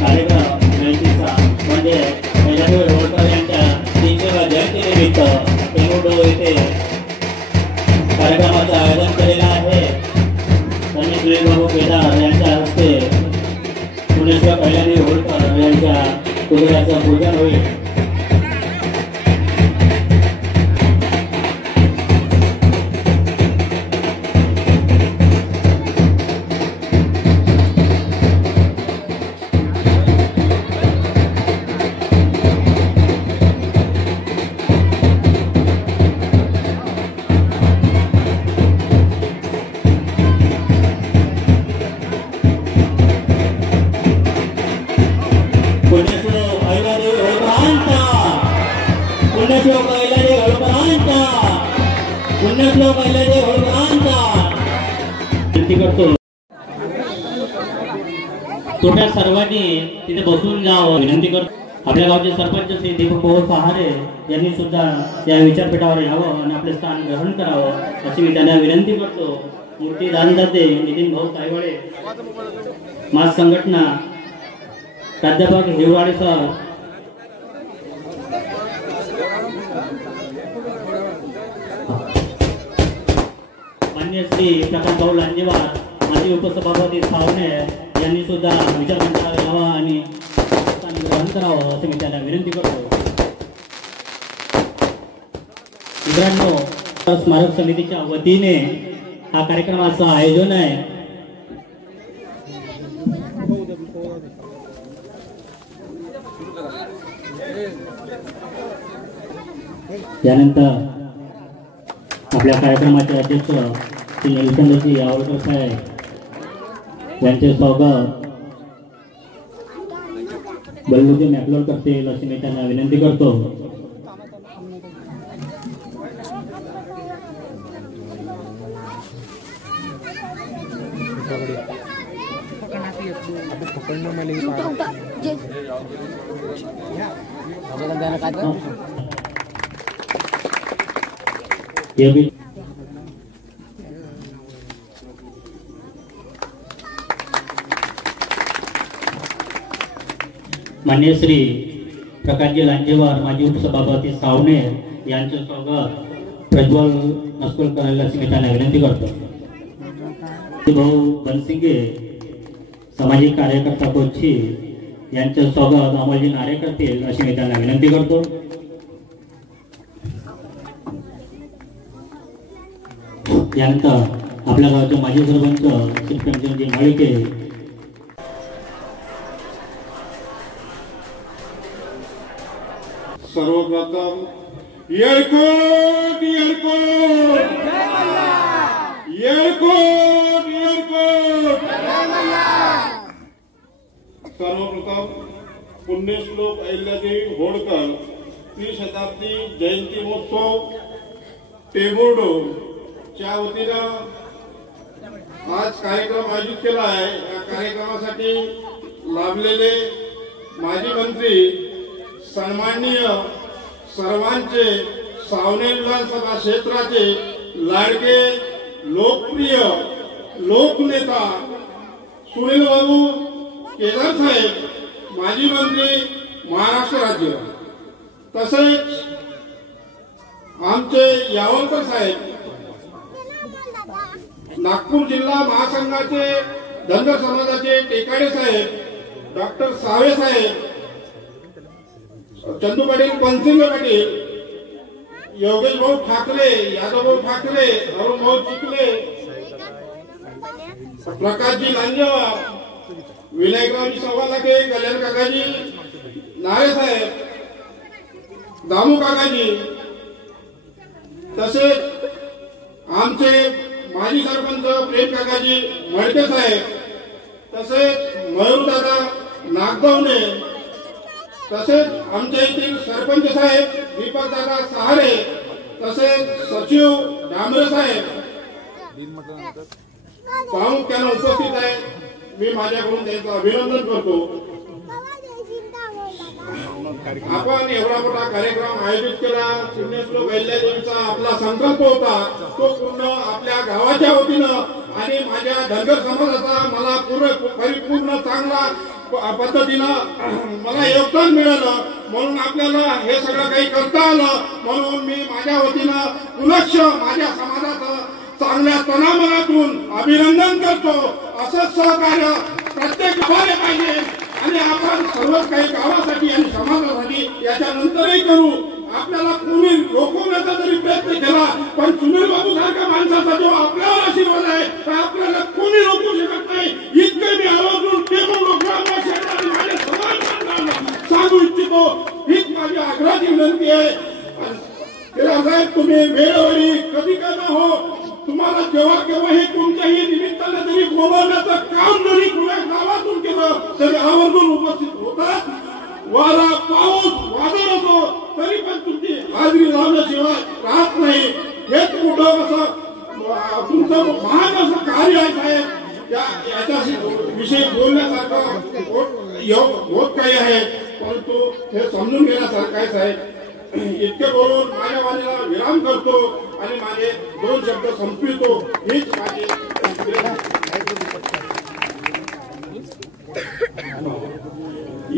कार्यक्रम जयंतीचा म्हणजे अहिल्यादेवी होळकर यांच्या 300व्या जयंतीनिमित्त टेंभुर्णी येथे कार्यक्रमाचं आयोजन केलेलं आहे। त्यांनी सुनील बाबू केदार यांच्या हस्ते पुणेश्वर अहिल्यादेवी होळकर यांच्या पुतळ्याचं पूजन होईल। तुम्ही सर्वांनी तिथे बसून जावं विनंती करतो। आपल्या गावचे सरपंच श्री दीपक भाऊ सहारे यांनी सुद्धा या विचारपीठावर यावं आणि आपले स्थान ग्रहण करावं अशी मी त्यांना विनंती करतो। मूर्ती दानदाते नितीन भाऊ तायवाडे, मास संघटना प्राध्यापक हिवराडे सर, मान्य श्री प्रकाश भाऊ लांजेवार, माजी उपसभापती सावणे यांनी सुद्धा विचारमंचावर यावं आणि स्थान ग्रहण करावं असं मी त्यांना विनंती करतो। मित्रांनो, स्मारक समितीच्या वतीने हा कार्यक्रमाचं आयोजन आहे। यानंतर आपल्या कार्यक्रमाचे अध्यक्ष श्री निलकंठजी आवळकर साहेब यांचे स्वागत बल्लूजी मॅकलोर करतील अशी मी त्यांना विनंती करतो। मान्य श्री प्रकाशजी लांजेवार, माजी उपसभापती सावणे यांचे स्वागत प्रज्वल नस्कुलकर अशी मी त्यांना विनंती करतो। भाऊ बनसिंगे, सामाजिक कार्यकर्ता कोची यांचे स्वागत अमोलजी नारे करतील अशी मी त्यांना विनंती करतो। यानंतर आपल्या गावचे माजी सरपंच श्री पंचमजी माळिके, सर्वप्रथम येळकोट येळकोट येळकोट येळकोट। सर्वप्रथम पुण्यश्लोक अहिल्यादेवी होळकर 3 शताब्दी जयंती महोत्सव टेंभुर्णीच्या वतीनं आज कार्यक्रम आयोजित केला आहे। या कार्यक्रमासाठी लाभलेले माजी मंत्री, सन्माननीय सर्वांचे सावने विधानसभा क्षेत्राचे लाडके लोकप्रिय लोकनेता सुनील बाबू केदार साहेब, माजी मंत्री महाराष्ट्र राज्य, तसेच आमचे यावलकर साहेब, नागपूर जिल्हा महासंघाचे धनगर समाजाचे टेकाडे साहेब, डॉक्टर सावे साहेब, चंदू पाटील, बनसिंग पाटील, योगेश भाऊ ठाकरे, यादव भाऊ ठाकरे, अरुण भाऊ चिखले, प्रकाशजी लांजेवार, विनायकरावजी सव्वालाखे, कल्याण काकाजी नारे साहेब, दामू काकाजी, तसेच आमचे माजी सरपंच प्रेम काकाजी मडके साहेब, तसेच मयूरदादा नागदवणे, तसेच आमच्या येथील सरपंच साहेब दीपक दादा सहारे, तसेच सचिव डांबरे साहेब प्रामुख्याने उपस्थित आहे। मी माझ्याकडून त्यांचं अभिनंदन करतो। आपण एवढा मोठा कार्यक्रम आयोजित केला। पुण्यश्लोक अहिल्यादेवीचा आपला संकल्प होता, तो पूर्ण आपल्या गावाच्या वतीनं आणि माझ्या धनगर समाजाचा मला परिपूर्ण चांगला पद्धतीनं मला योगदान मिळालं, म्हणून आपल्याला हे सगळं काही करता आलं. म्हणून मी माझ्या वतीनं पुनश्च माझ्या समाजाचं चांगल्या तनामनातून अभिनंदन करतो. असंच सहकार्य प्रत्येक गावाला पाहिजे आणि आपण सर्वच काही गावासाठी आणि समाजासाठी याच्यानंतरही करू. आपल्याला कोणी रोखवण्याचा जरी प्रयत्न केला, पण सुनील बाबू सारख्या माणसाचा जेव्हा आपल्यावर आशीर्वाद आहे तर आपल्याला कोणी रोखू शकत नाही. इतके मी आवर्जून टेबल लोकांना माझ्या समाज सांगू इच्छितो. हीच माझी आग्रहाची विनंती आहे. साहेब, तुम्ही वेळोवेळी कधी का ना हो, तुम्हाला जेव्हा केव्हाही कोणत्याही निमित्ताने जरी बोलवण्याचं काम जरी कुणा गावातून केलं तरी आवर्जून उपस्थित होतात. वारा पाऊस वादळ होतो तरी पण तुमची हाजरी लावल्याशिवाय राहत नाही. हेच मोठं असं तुमचं महान असं कार्य आहे साहेब. याच्याशी विषयी बोलण्यासारखं होत काही आहे, परंतु हे समजून घेण्यासारखं आहे साहेब. इतके बोलून माझ्या वाणीला विराम करतो आणि माझे 2 शब्द संपवितो. हीच माझी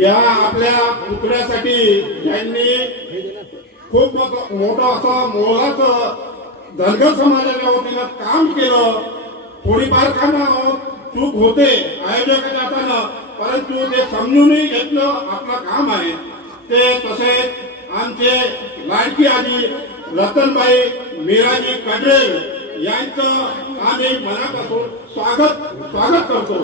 या आपल्या पुतळ्यासाठी ज्यांनी खूप मोठं असं मोलाचं धनगर समाजाच्या वतीनं काम केलं. थोडीफार का चूक होते आयोजकाच्या हातानं, परंतु ते समजूनही घेतलं आपलं काम आहे ते. तसेच आमचे लाडकी आजी रतनबाई मीराजी कडरेल यांचं आम्ही मनापासून स्वागत करतो.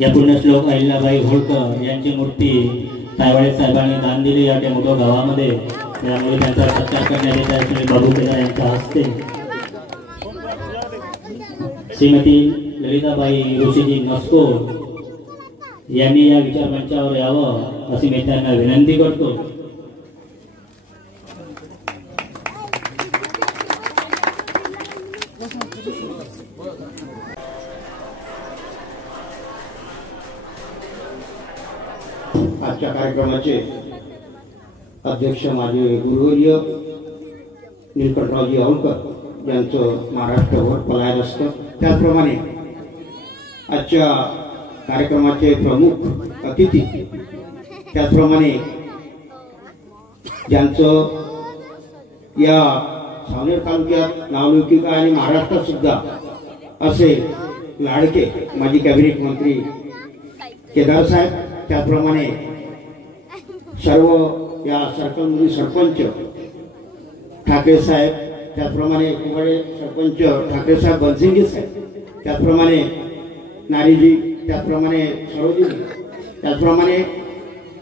या पुण्यश्लोक अहिल्याबाई होळकर यांची मूर्ती सायवाडे साहेबांनी दान दिली या टेमोटो गावामध्ये. त्यामुळे त्यांचा सत्कार करण्यात येत आहे सुनील बाबू केदार यांच्या हस्ते. श्रीमती ललिताबाई ऋषीजी नस्कोर यांनी या विचारमंचावर यावं अशी मी त्यांना विनंती करतो. आजच्या कार्यक्रमाचे अध्यक्ष माझे गुरुवर्य नीलकंठरावजी होळकर यांचं महाराष्ट्रभर पलायन असतं. त्याचप्रमाणे आजच्या कार्यक्रमाचे प्रमुख अतिथी, त्याचप्रमाणे ज्यांचं या सावनेर तालुक्यात नावलौकिक आणि महाराष्ट्रात सुद्धा असे लाडके माजी कॅबिनेट मंत्री केदार साहेब, त्याचप्रमाणे सर्व या सर्कलमधील सरपंच ठाकरे साहेब, त्याचप्रमाणे कुंभारे सरपंच ठाकरे साहेब बनसिंगे साहेब, त्याचप्रमाणे नारीजी, त्याचप्रमाणे सरोजी, त्याचप्रमाणे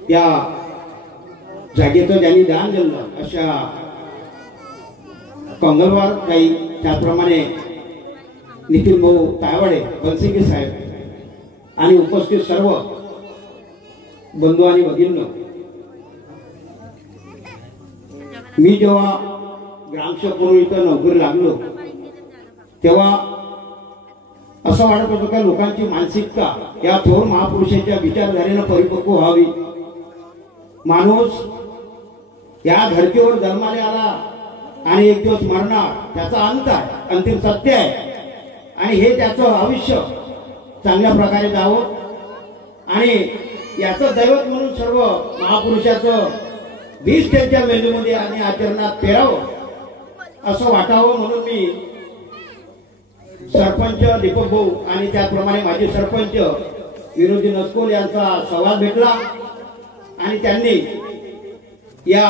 त्या जागेचं ज्यांनी दान दिलं अशा कंगलवार काही, त्याचप्रमाणे नितीन भाऊ तायवाडे बनसिंगे साहेब आणि उपस्थित सर्व बंधू आणि भगिनींनो, मी जेव्हा ग्रामसेवक म्हणून इथं नोकरी लागलो तेव्हा असं वाटत होतं का लोकांची मानसिकता या थोर महापुरुषाच्या विचारधारेनं परिपक्व व्हावी. माणूस या धरतीवर जन्माला आला आणि एक दिवस मरणार, त्याचा अंत आहे, अंतिम सत्य आहे आणि हे त्याचं आयुष्य चांगल्या प्रकारे जावं आणि याचं दैवत म्हणून सर्व महापुरुषाचं बीज त्यांच्या मेंदूमध्ये आणि आचरणात पेरावं असं वाटावं. म्हणून मी सरपंच दीपक भाऊ आणि त्याचप्रमाणे माजी सरपंच विनोदी नस्कोर यांचा सहवास भेटला आणि त्यांनी या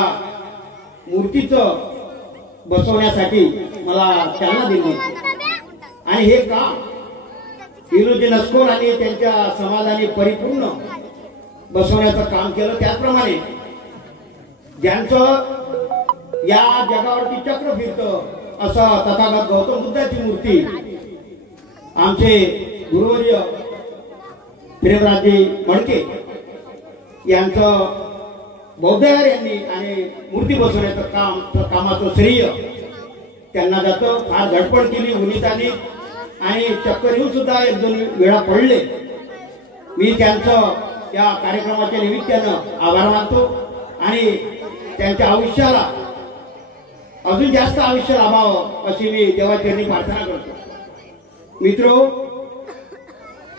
मूर्तीचं बसवण्यासाठी मला चालना दिली आणि हे काम विनोदी नस्कोर आणि त्यांच्या समाजाने परिपूर्ण बसवण्याचं काम केलं. त्याचप्रमाणे ज्यांचं या जगावरती चक्र फिरतं असं तथागत गौतम बुद्धाची मूर्ती आमचे गुरुवर्य प्रेमराजी मडके यांचं बौद्धविहार यांनी आणि मूर्ती बसवण्याचं कामाचं श्रेय त्यांना जातं. फार धडपड केली उन्नीतांनी आणि चक्कर येऊन सुद्धा 1-2 वेळा पडले. मी त्यांचं या कार्यक्रमाच्या निमित्तानं आभार मानतो आणि त्यांच्या आयुष्याला अजून जास्त आयुष्य लाभावं अशी मी देवाचरणी प्रार्थना करतो। मित्रो,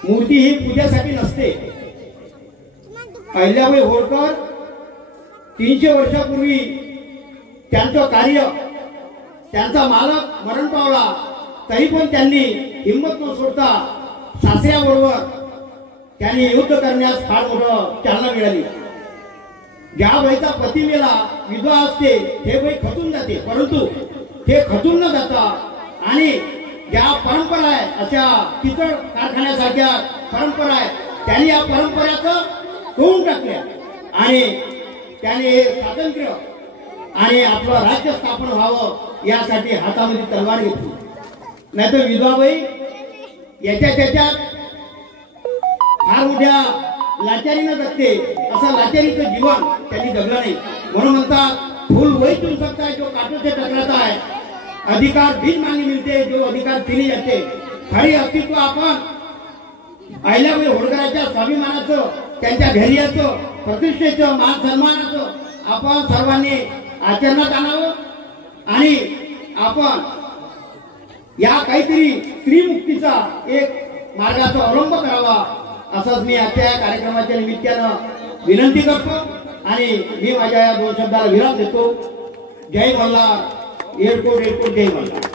मूर्ती ही पूजेसाठी नसते। अहिल्याबाई होळकर 300 वर्षापूर्वी त्यांचं कार्य, त्यांचा मालक मरण पावला तरी पण त्यांनी हिंमत न सोडता सासऱ्याबरोबर त्यांनी युद्ध करण्यास फार मोठं चालना मिळाली। ज्या बाईचा पती मेला, विधवा असते, हे बाई खचून जाते, परंतु ते खचून न जाता आणि ज्या परंपरा आहे, अशा पितळ कारखान्यासारख्या परंपरा आहे, त्यांनी या परंपरेचं तोडून टाकल्या आणि त्याने हे स्वातंत्र्य आणि आपलं राज्य स्थापन व्हावं यासाठी हातामध्ये तलवार घेतली। नाहीतर विधवाबाई याच्या त्याच्यात फार मोठ्या लाचारीनं जगते, असं लाचारीचं जीवन त्यांनी जगलं नाही। म्हणून म्हणतात फूल वही चुन सकता है जो कांटों से टकराता है, अधिकार बीज मांगी मिलते जो अधिकार दिली जाते। खरी अस्तित्व आपण अहिल्याबाई होळकरांच्या स्वाभिमानाचं, त्यांच्या धैर्याचं, प्रतिष्ठेचं, मान सन्मानाचं आपण सर्वांनी आचरणात आणावं आणि आपण या काहीतरी स्त्रीमुक्तीचा एक मार्गाचा अवलंब करावा असंच मी आजच्या या कार्यक्रमाच्या निमित्तानं विनंती करतो आणि मी माझ्या या 2 शब्दाला विराम देतो। जय मल्हार, एअरपोर्ट एअरपोर्ट, जय मल्हार।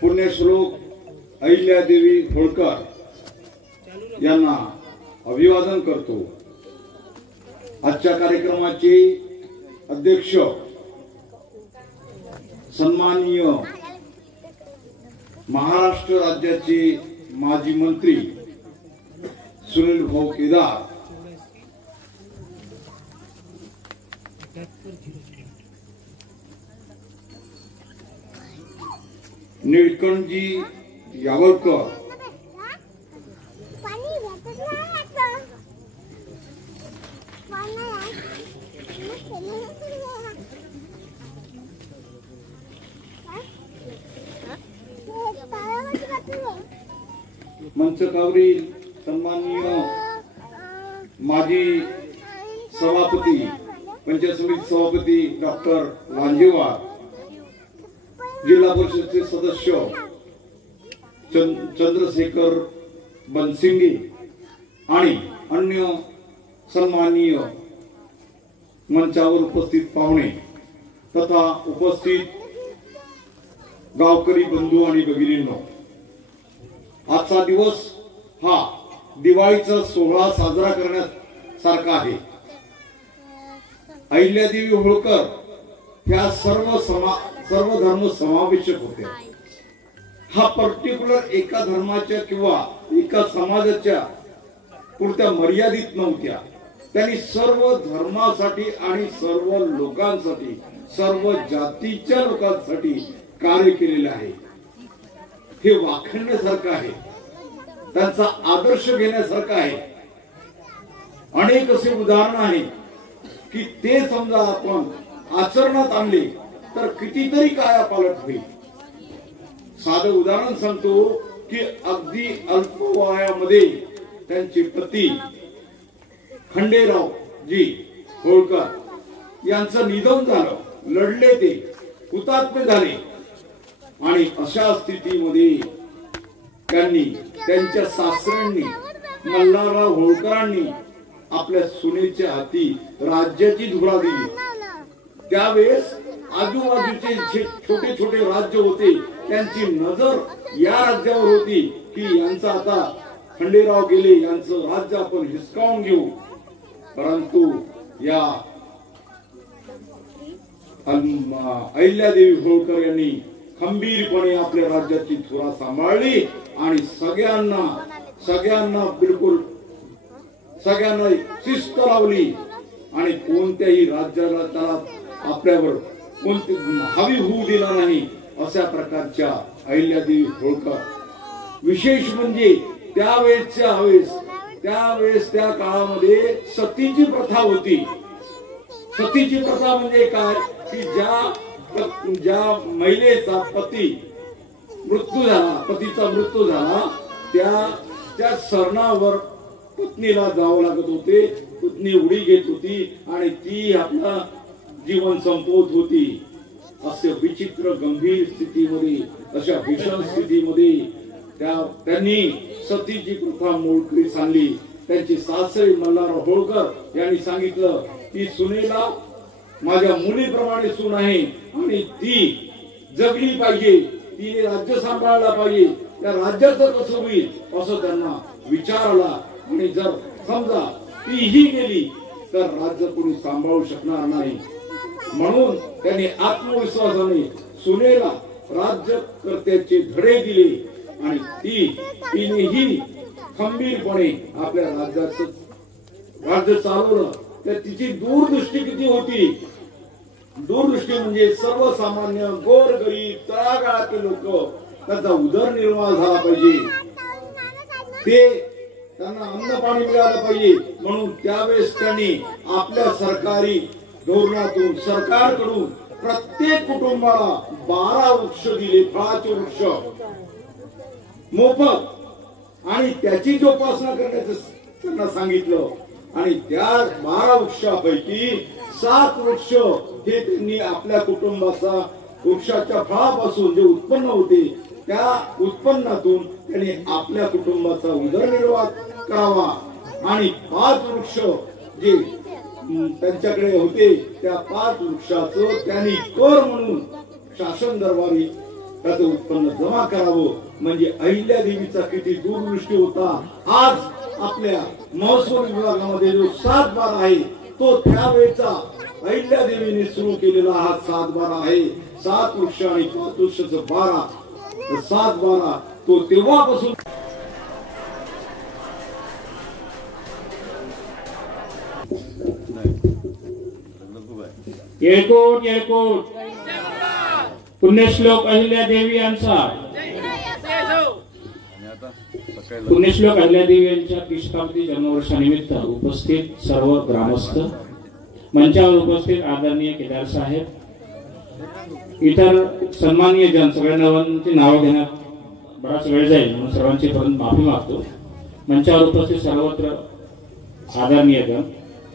पुण्यश्लोक अहिल्यादेवी होळकर यांना अभिवादन करतो। आजच्या कार्यक्रमाचे अध्यक्ष सन्माननीय महाराष्ट्र राज्याचे माजी मंत्री सुनील भाऊ केदार, निळकंठजी यावलकर, मंचकावरील सन्माननीय माजी सभापती, पंचायत समिती सभापती डॉक्टर लांजेवार, जिल्हा परिषदेचे सदस्य चंद्रशेखर बनसिंगे आणि अन्य सन्माननीय मंचावर उपस्थित पाहुणे तथा उपस्थित गावकरी बंधू आणि भगिनींनो, आजचा दिवस हा दिवाळीचा सोहळा साजरा करण्यासारखा आहे। अहिल्यादेवी होळकर ह्या सर्व धर्म समावेशक होत्या। हा पर्टिक्युलर एका धर्माच्या किंवा एका समाजाच्या पुरत्या मर्यादित नव्हत्या। त्यांनी सर्व धर्मासाठी आणि सर्व लोकांसाठी, सर्व जातीच्या लोकांसाठी कार्य केलेले आहे। हे वाखण्यासारखं आहे, त्यांचा आदर्श घेण्यासारखं आहे। अनेक असे उदाहरण आहे की ते समजा आपण आचरणात आणले तर कितीतरी कायापालट होईल। साधं उदाहरण सांगतो की अगदी अल्प वयामध्ये त्यांचे पती खंडेराव जी होळकर यांचं निधन झालं, लढले, ते हुतात्मे झाले आणि अशा स्थितीमध्ये त्यांनी, त्यांच्या सासऱ्यांनी, मल्हारराव होळकरांनी आपल्या सुनेच्या हाती राज्याची धुरा दिली। त्यावेळेस आजूबाजूचे जे छोटे छोटे राज्य होते त्यांची नजर या राज्यावर होती की यांचं आता खंडेराव गेले, यांचं राज्य आपण हिसकावून घेऊ। परंतु या अहिल्यादेवी होळकर यांनी खंबीरपणे आपल्या राज्याची धुरा सांभाळली आणि सगळ्यांना शिस्त लावली आणि कोणत्याही राज्याला त्याला आपल्यावर कोणती हवी होऊ दिला नाही। अशा प्रकारच्या अहिल्यादेवी होळकर, विशेष म्हणजे त्यावेळेस त्या काळामध्ये सतीची प्रथा होती। सतीची प्रथा म्हणजे काय की ज्या ज्या महिलेचा पतीचा मृत्यू झाला त्या सरणावर पत्नीला जावं लागत होते. पत्नी उडी घेत होती आणि ती आपला जीवन संपवत होती. असे विचित्र गंभीर स्थितीमध्ये, अशा भीषण स्थितीमध्ये त्यांनी सतीची प्रथा मोडकळीस आणली. त्यांची सासरे मल्हारराव होळकर यांनी सांगितलं की सुनेला माझ्या मुलीप्रमाणे सून आहे आणि ती जगली पाहिजे, तिने राज्य सांभाळला पाहिजे. त्या राज्याचं कसं होईल असं त्यांना विचार आला. आणि जर समजा तीही गेली तर राज्य कोणी सांभाळू शकणार नाही. म्हणून त्यांनी आत्मविश्वासाने सुनेला राज्यकर्त्याचे धडे दिले आणि तिनेही खंबीरपणे आपल्या राज्य चालवलं. तर तिची दूरदृष्टी किती होती. दूरदृष्टी म्हणजे सर्वसामान्य गोरगरीब तळागाळातले लोक त्यांचा उदरनिर्वाह झाला पाहिजे, त्यांना अन्न पाणी मिळालं पाहिजे. म्हणून त्यावेळेस त्यांनी आपल्या सरकारी धोरणातून सरकारकडून प्रत्येक कुटुंबाला 12 वृक्ष दिले, फळाचे वृक्ष मोफत, आणि त्याची जोपासना करण्याचं त्यांना सांगितलं. आणि त्या 12 वृक्षापैकी 7 वृक्ष हे त्यांनी आपल्या कुटुंबाचा वृक्षाच्या फळापासून जे उत्पन्न होते त्या उत्पन्नातून त्यांनी आपल्या कुटुंबाचा उदरनिर्वाह करावा. आणि 5 वृक्ष जे त्यांच्याकडे होते त्या 5 वृक्षाचं त्यांनी कर म्हणून शासन दरबारी त्याचं उत्पन्न जमा करावं. म्हणजे अहिल्यादेवीचा किती दूरदृष्टी होता. आज आपल्या महसूल विभागामध्ये जो 7/12 आहे तो त्यावेळेचा अहिल्यादेवीने सुरू केलेला हा 7/12 आहे. 7 वृक्ष आणि 5 वृक्षाचं 12, 7/12 तो तेव्हापासून येळकोट येळकोट पुण्यश्लोक अहिल्यादेवी यांचा पुण्यश्लोक अहिल्यादेवी यांच्या 30वी जन्मवर्षानिमित्त उपस्थित सर्व ग्रामस्थ, मंचावर उपस्थित आदरणीय केदार साहेब, इतर सन्माननीय जन, सगळ्यांची नावं घेण्यात बराच वेळ जाईल म्हणून सर्वांची पर्यंत माफी मागतो. मंचावर उपस्थित सर्वत्र आदरणीय जन,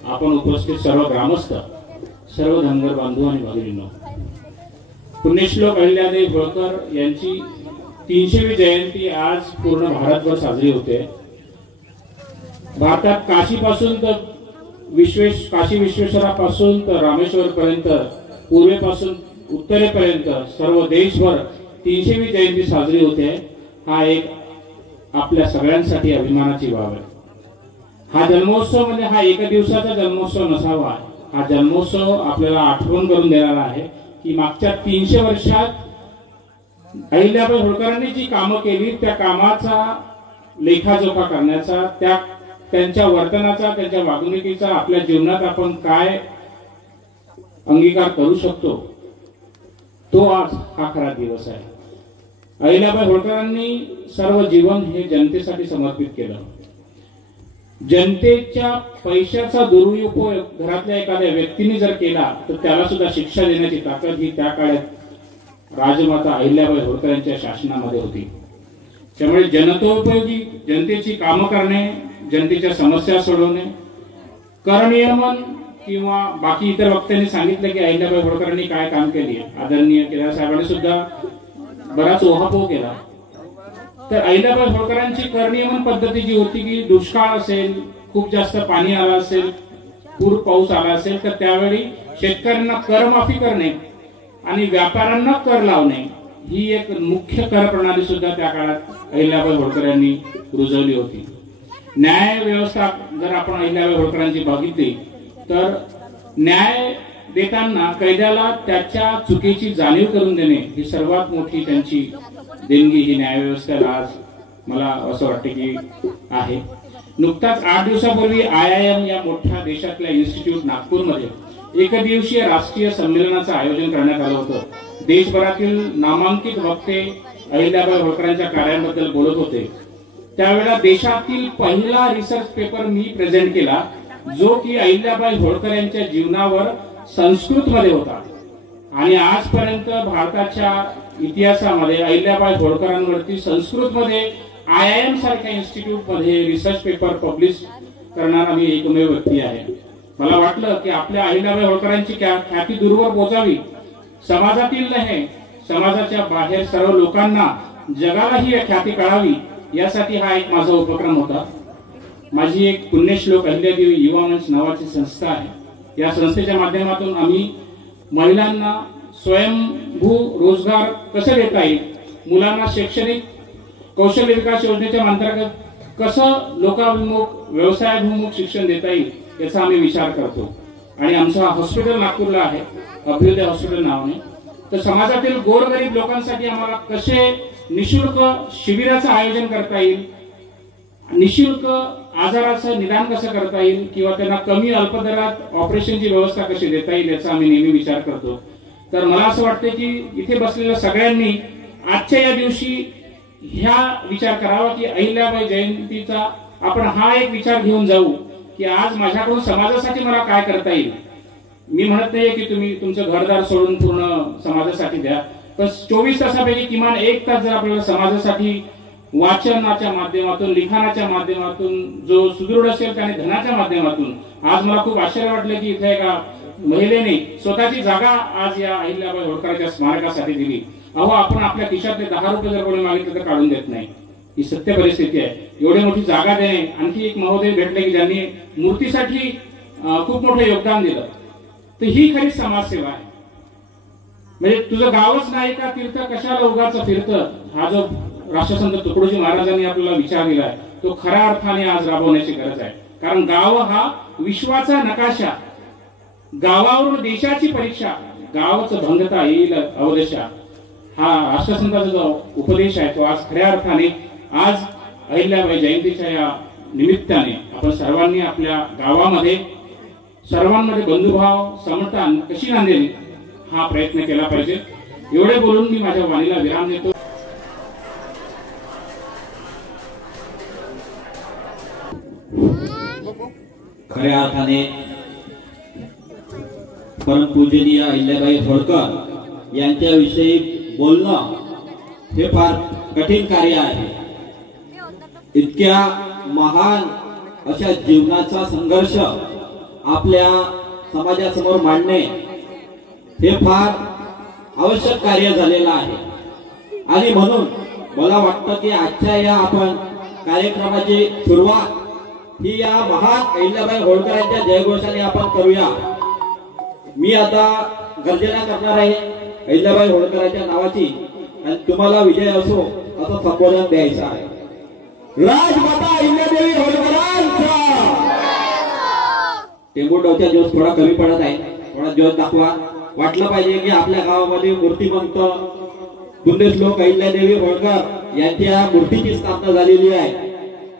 आपण उपस्थित सर्व ग्रामस्थ, सर्व धनगर बांधव आणि भगिनींनो, पुण्यश्लोक अहिल्यादेवी होळकर यांची 300वी जयंती आज पूर्ण भारतभर साजरी होते. भारतात काशीपासून तर काशी विश्वेश्वरापासून तर रामेश्वर पर्यंत, पूर्वेपासून उत्तरेपर्यंत सर्व देशभर 300वी जयंती साजरी होते. हा एक आपल्या सगळ्यांसाठी अभिमानाची बाब आहे. हा जन्मोत्सव म्हणजे हा एक दिवसाचा जन्मोत्सव नसावा. हा जन्मोत्सव आपल्याला आठवण करून देणारा आहे की मागच्या 300 वर्षात अहिल्याबाई होळकरांनी जी कामं केली त्या कामाचा लेखाजोखा करण्याचा, त्यांच्या वर्तनाचा, त्यांच्या वागणुकीचा आपल्या जीवनात आपण काय अंगीकार करू शकतो, तो आज हा खरा दिवस आहे. अहिल्याबाई होळकरांनी सर्व जीवन हे जनतेसाठी समर्पित केलं. जनतेच्या पैशाचा दुरुपयोग घरातल्या एखाद्या व्यक्तीने जर केला तर त्याला सुद्धा शिक्षा देण्याची ताकद ही त्या काळात राजमाता अहिल्याबाई होळकर यांच्या शासनामध्ये होती. त्यामुळे जनतोपयोगी जनतेची कामं करणे, जनतेच्या समस्या सोडवणे, कर नियमन किंवा बाकी इतर वक्त्यांनी सांगितलं की अहिल्याबाई होळकरांनी काय काम केली. आदरणीय केदार साहेबांनी सुद्धा बराच ओहापोह केला. तर अहिल्याबाई होळकरांची कर नियमन पद्धती जी होती की दुष्काळ असेल, खूप जास्त पाणी आलं असेल, पूर पाऊस आला असेल तर त्यावेळी शेतकऱ्यांना करमाफी करणे आणि व्यापाऱ्यांना कर लावणे ही एक मुख्य कर प्रणाली सुद्धा त्या काळात अहिल्याबाई होळकर यांनी रुजवली होती. न्याय व्यवस्था जर आपण अहिल्याबाई होळकरांची बघितली तर न्याय देताना कैद्याला त्याच्या चुकीची जाणीव करून देणे ही सर्वात मोठी त्यांची देणगी ही न्याय व्यवस्थेला आज मला असं वाटतं की आहे. नुकताच 8 दिवसापूर्वी IIM या मोठ्या देशातल्या इन्स्टिट्यूट नागपूरमध्ये एकदिवसीय राष्ट्रीय संमेलनाचं आयोजन करण्यात आलं होतं. देशभरातील नामांकित वक्ते अहिल्याबाई होळकरांच्या कार्याबद्दल बोलत होते. त्यावेळेला देशातील पहिला रिसर्च पेपर मी प्रेझेंट केला जो की अहिल्याबाई होळकर यांच्या जीवनावर संस्कृत मध्ये होता. आणि आजपर्यंत भारताच्या इतिहासामध्ये अहिल्याबाई होळकरांवरती संस्कृतमध्ये IIM सारख्या इन्स्टिट्यूट मध्ये रिसर्च पेपर पब्लिश करणारा मी एकमेव व्यक्ती आहे. मला वाटलं की आपल्या अहिल्याबाई होळकरांची ख्याती दूरवर पोहोचावी, समाजातील नाही समाजाच्या बाहेर सर्व लोकांना जगालाही ख्याती कळावी, यासाठी हा एक माझा उपक्रम होता. माझी एक पुण्यश्लोक अहिल्यादेवी युवा मंच नावाची संस्था आहे. या संस्थेच्या माध्यमातून आम्ही महिलांना स्वयंभू रोजगार कसे देता येईल, मुलांना शैक्षणिक कौशल्य विकास योजनेच्या अंतर्गत कसं लोकाभिमुख व्यवसायाभिमुख शिक्षण देता येईल याचा आम्ही विचार करतो. आणि आमचं हॉस्पिटल नागपूरला आहे, अभ्युदय हॉस्पिटल नावाने. तर समाजातील गोरगरीब लोकांसाठी आम्हाला कसे निशुल्क शिबिराचं आयोजन करता येईल, निशुल्क आजाराचं निदान कसं करता येईल, किंवा त्यांना कमी अल्पदरात ऑपरेशनची व्यवस्था कशी देता येईल याचा आम्ही नेहमी विचार करतो. तर मला असं वाटतं की इथे बसलेल्या सगळ्यांनी आजच्या या दिवशी ह्या विचार करावा की अहिल्याबाई जयंतीचा आपण हा एक विचार घेऊन जाऊ की आज माझ्याकडून समाजासाठी मला काय करता येईल. मी म्हणत नाहीये की तुम्ही तुमचं घरदार सोडून पूर्ण समाजासाठी द्या, पण 24 तासापैकी किमान 1 तास जर आपल्याला समाजासाठी वाचनाच्या माध्यमातून लिखाणाच्या माध्यमातून जो सुदृढ असेल त्याने धनाच्या माध्यमातून. आज मला खूप आश्चर्य वाटलं की इथे एका महिलेने स्वतःची जागा आज या अहिल्याबाई होळकरांच्या स्मारकासाठी दिली. अहो, आपण आपल्या खिशातले 10 रुपये जर कोणी मागितले तर काढून देत नाही, ही सत्य परिस्थिती आहे. एवढी मोठी जागा देणे. आणखी एक महोदय भेटले की ज्यांनी मूर्तीसाठी खूप मोठं योगदान दिलं. तर ही खरी समाजसेवा आहे. म्हणजे तुझं गावच नाही का तीर्थ, कशाला उगाच फिरतं, हा जो राष्ट्रसंत तुकडोजी महाराजांनी आपल्याला विचार दिलाय तो खऱ्या अर्थाने आज राबवण्याची गरज आहे. कारण गाव हा विश्वाचा नकाशा, गावावरून देशाची परीक्षा, गावच भंगता येईल अवदशा, हा राष्ट्रसंताचा जो उपदेश आहे तो आज खऱ्या अर्थाने आज अहिल्याबाई जयंतीच्या या निमित्ताने आपण सर्वांनी आपल्या गावामध्ये सर्वांमध्ये बंधुभाव समता कशी नांदेल हा प्रयत्न केला पाहिजे. एवढे बोलून मी माझ्या वाणीला विराम देतो. खऱ्या अर्थाने परमपूजनीय अहिल्याबाई होळकर यांच्याविषयी बोलणं हे फार कठीण कार्य आहे. इतक्या महान अशा जीवनाचा संघर्ष आपल्या समाजासमोर मांडणे हे फार आवश्यक कार्य झालेलं आहे. आणि म्हणून मला वाटतं की आजच्या या आपण कार्यक्रमाची सुरुवात ही या महान अहिल्याबाई होळकरांच्या जयघोषाने आपण करूया. मी आता गर्जना करणार आहे अहिल्याबाई होळकरांच्या नावाची आणि तुम्हाला विजय असो असं संबोधन द्यायचं आहे. राजमाता अहिल्यादेवी होळकरांचा. टेंबूडवचा जोश थोडा कमी पडत आहे, थोडा जोश दाखवा. वाटलं पाहिजे की आपल्या गावामध्ये मूर्तिमंत पुण्यश्लोक अहिल्यादेवी होळकर यांच्या मूर्तीची स्थापना झालेली आहे.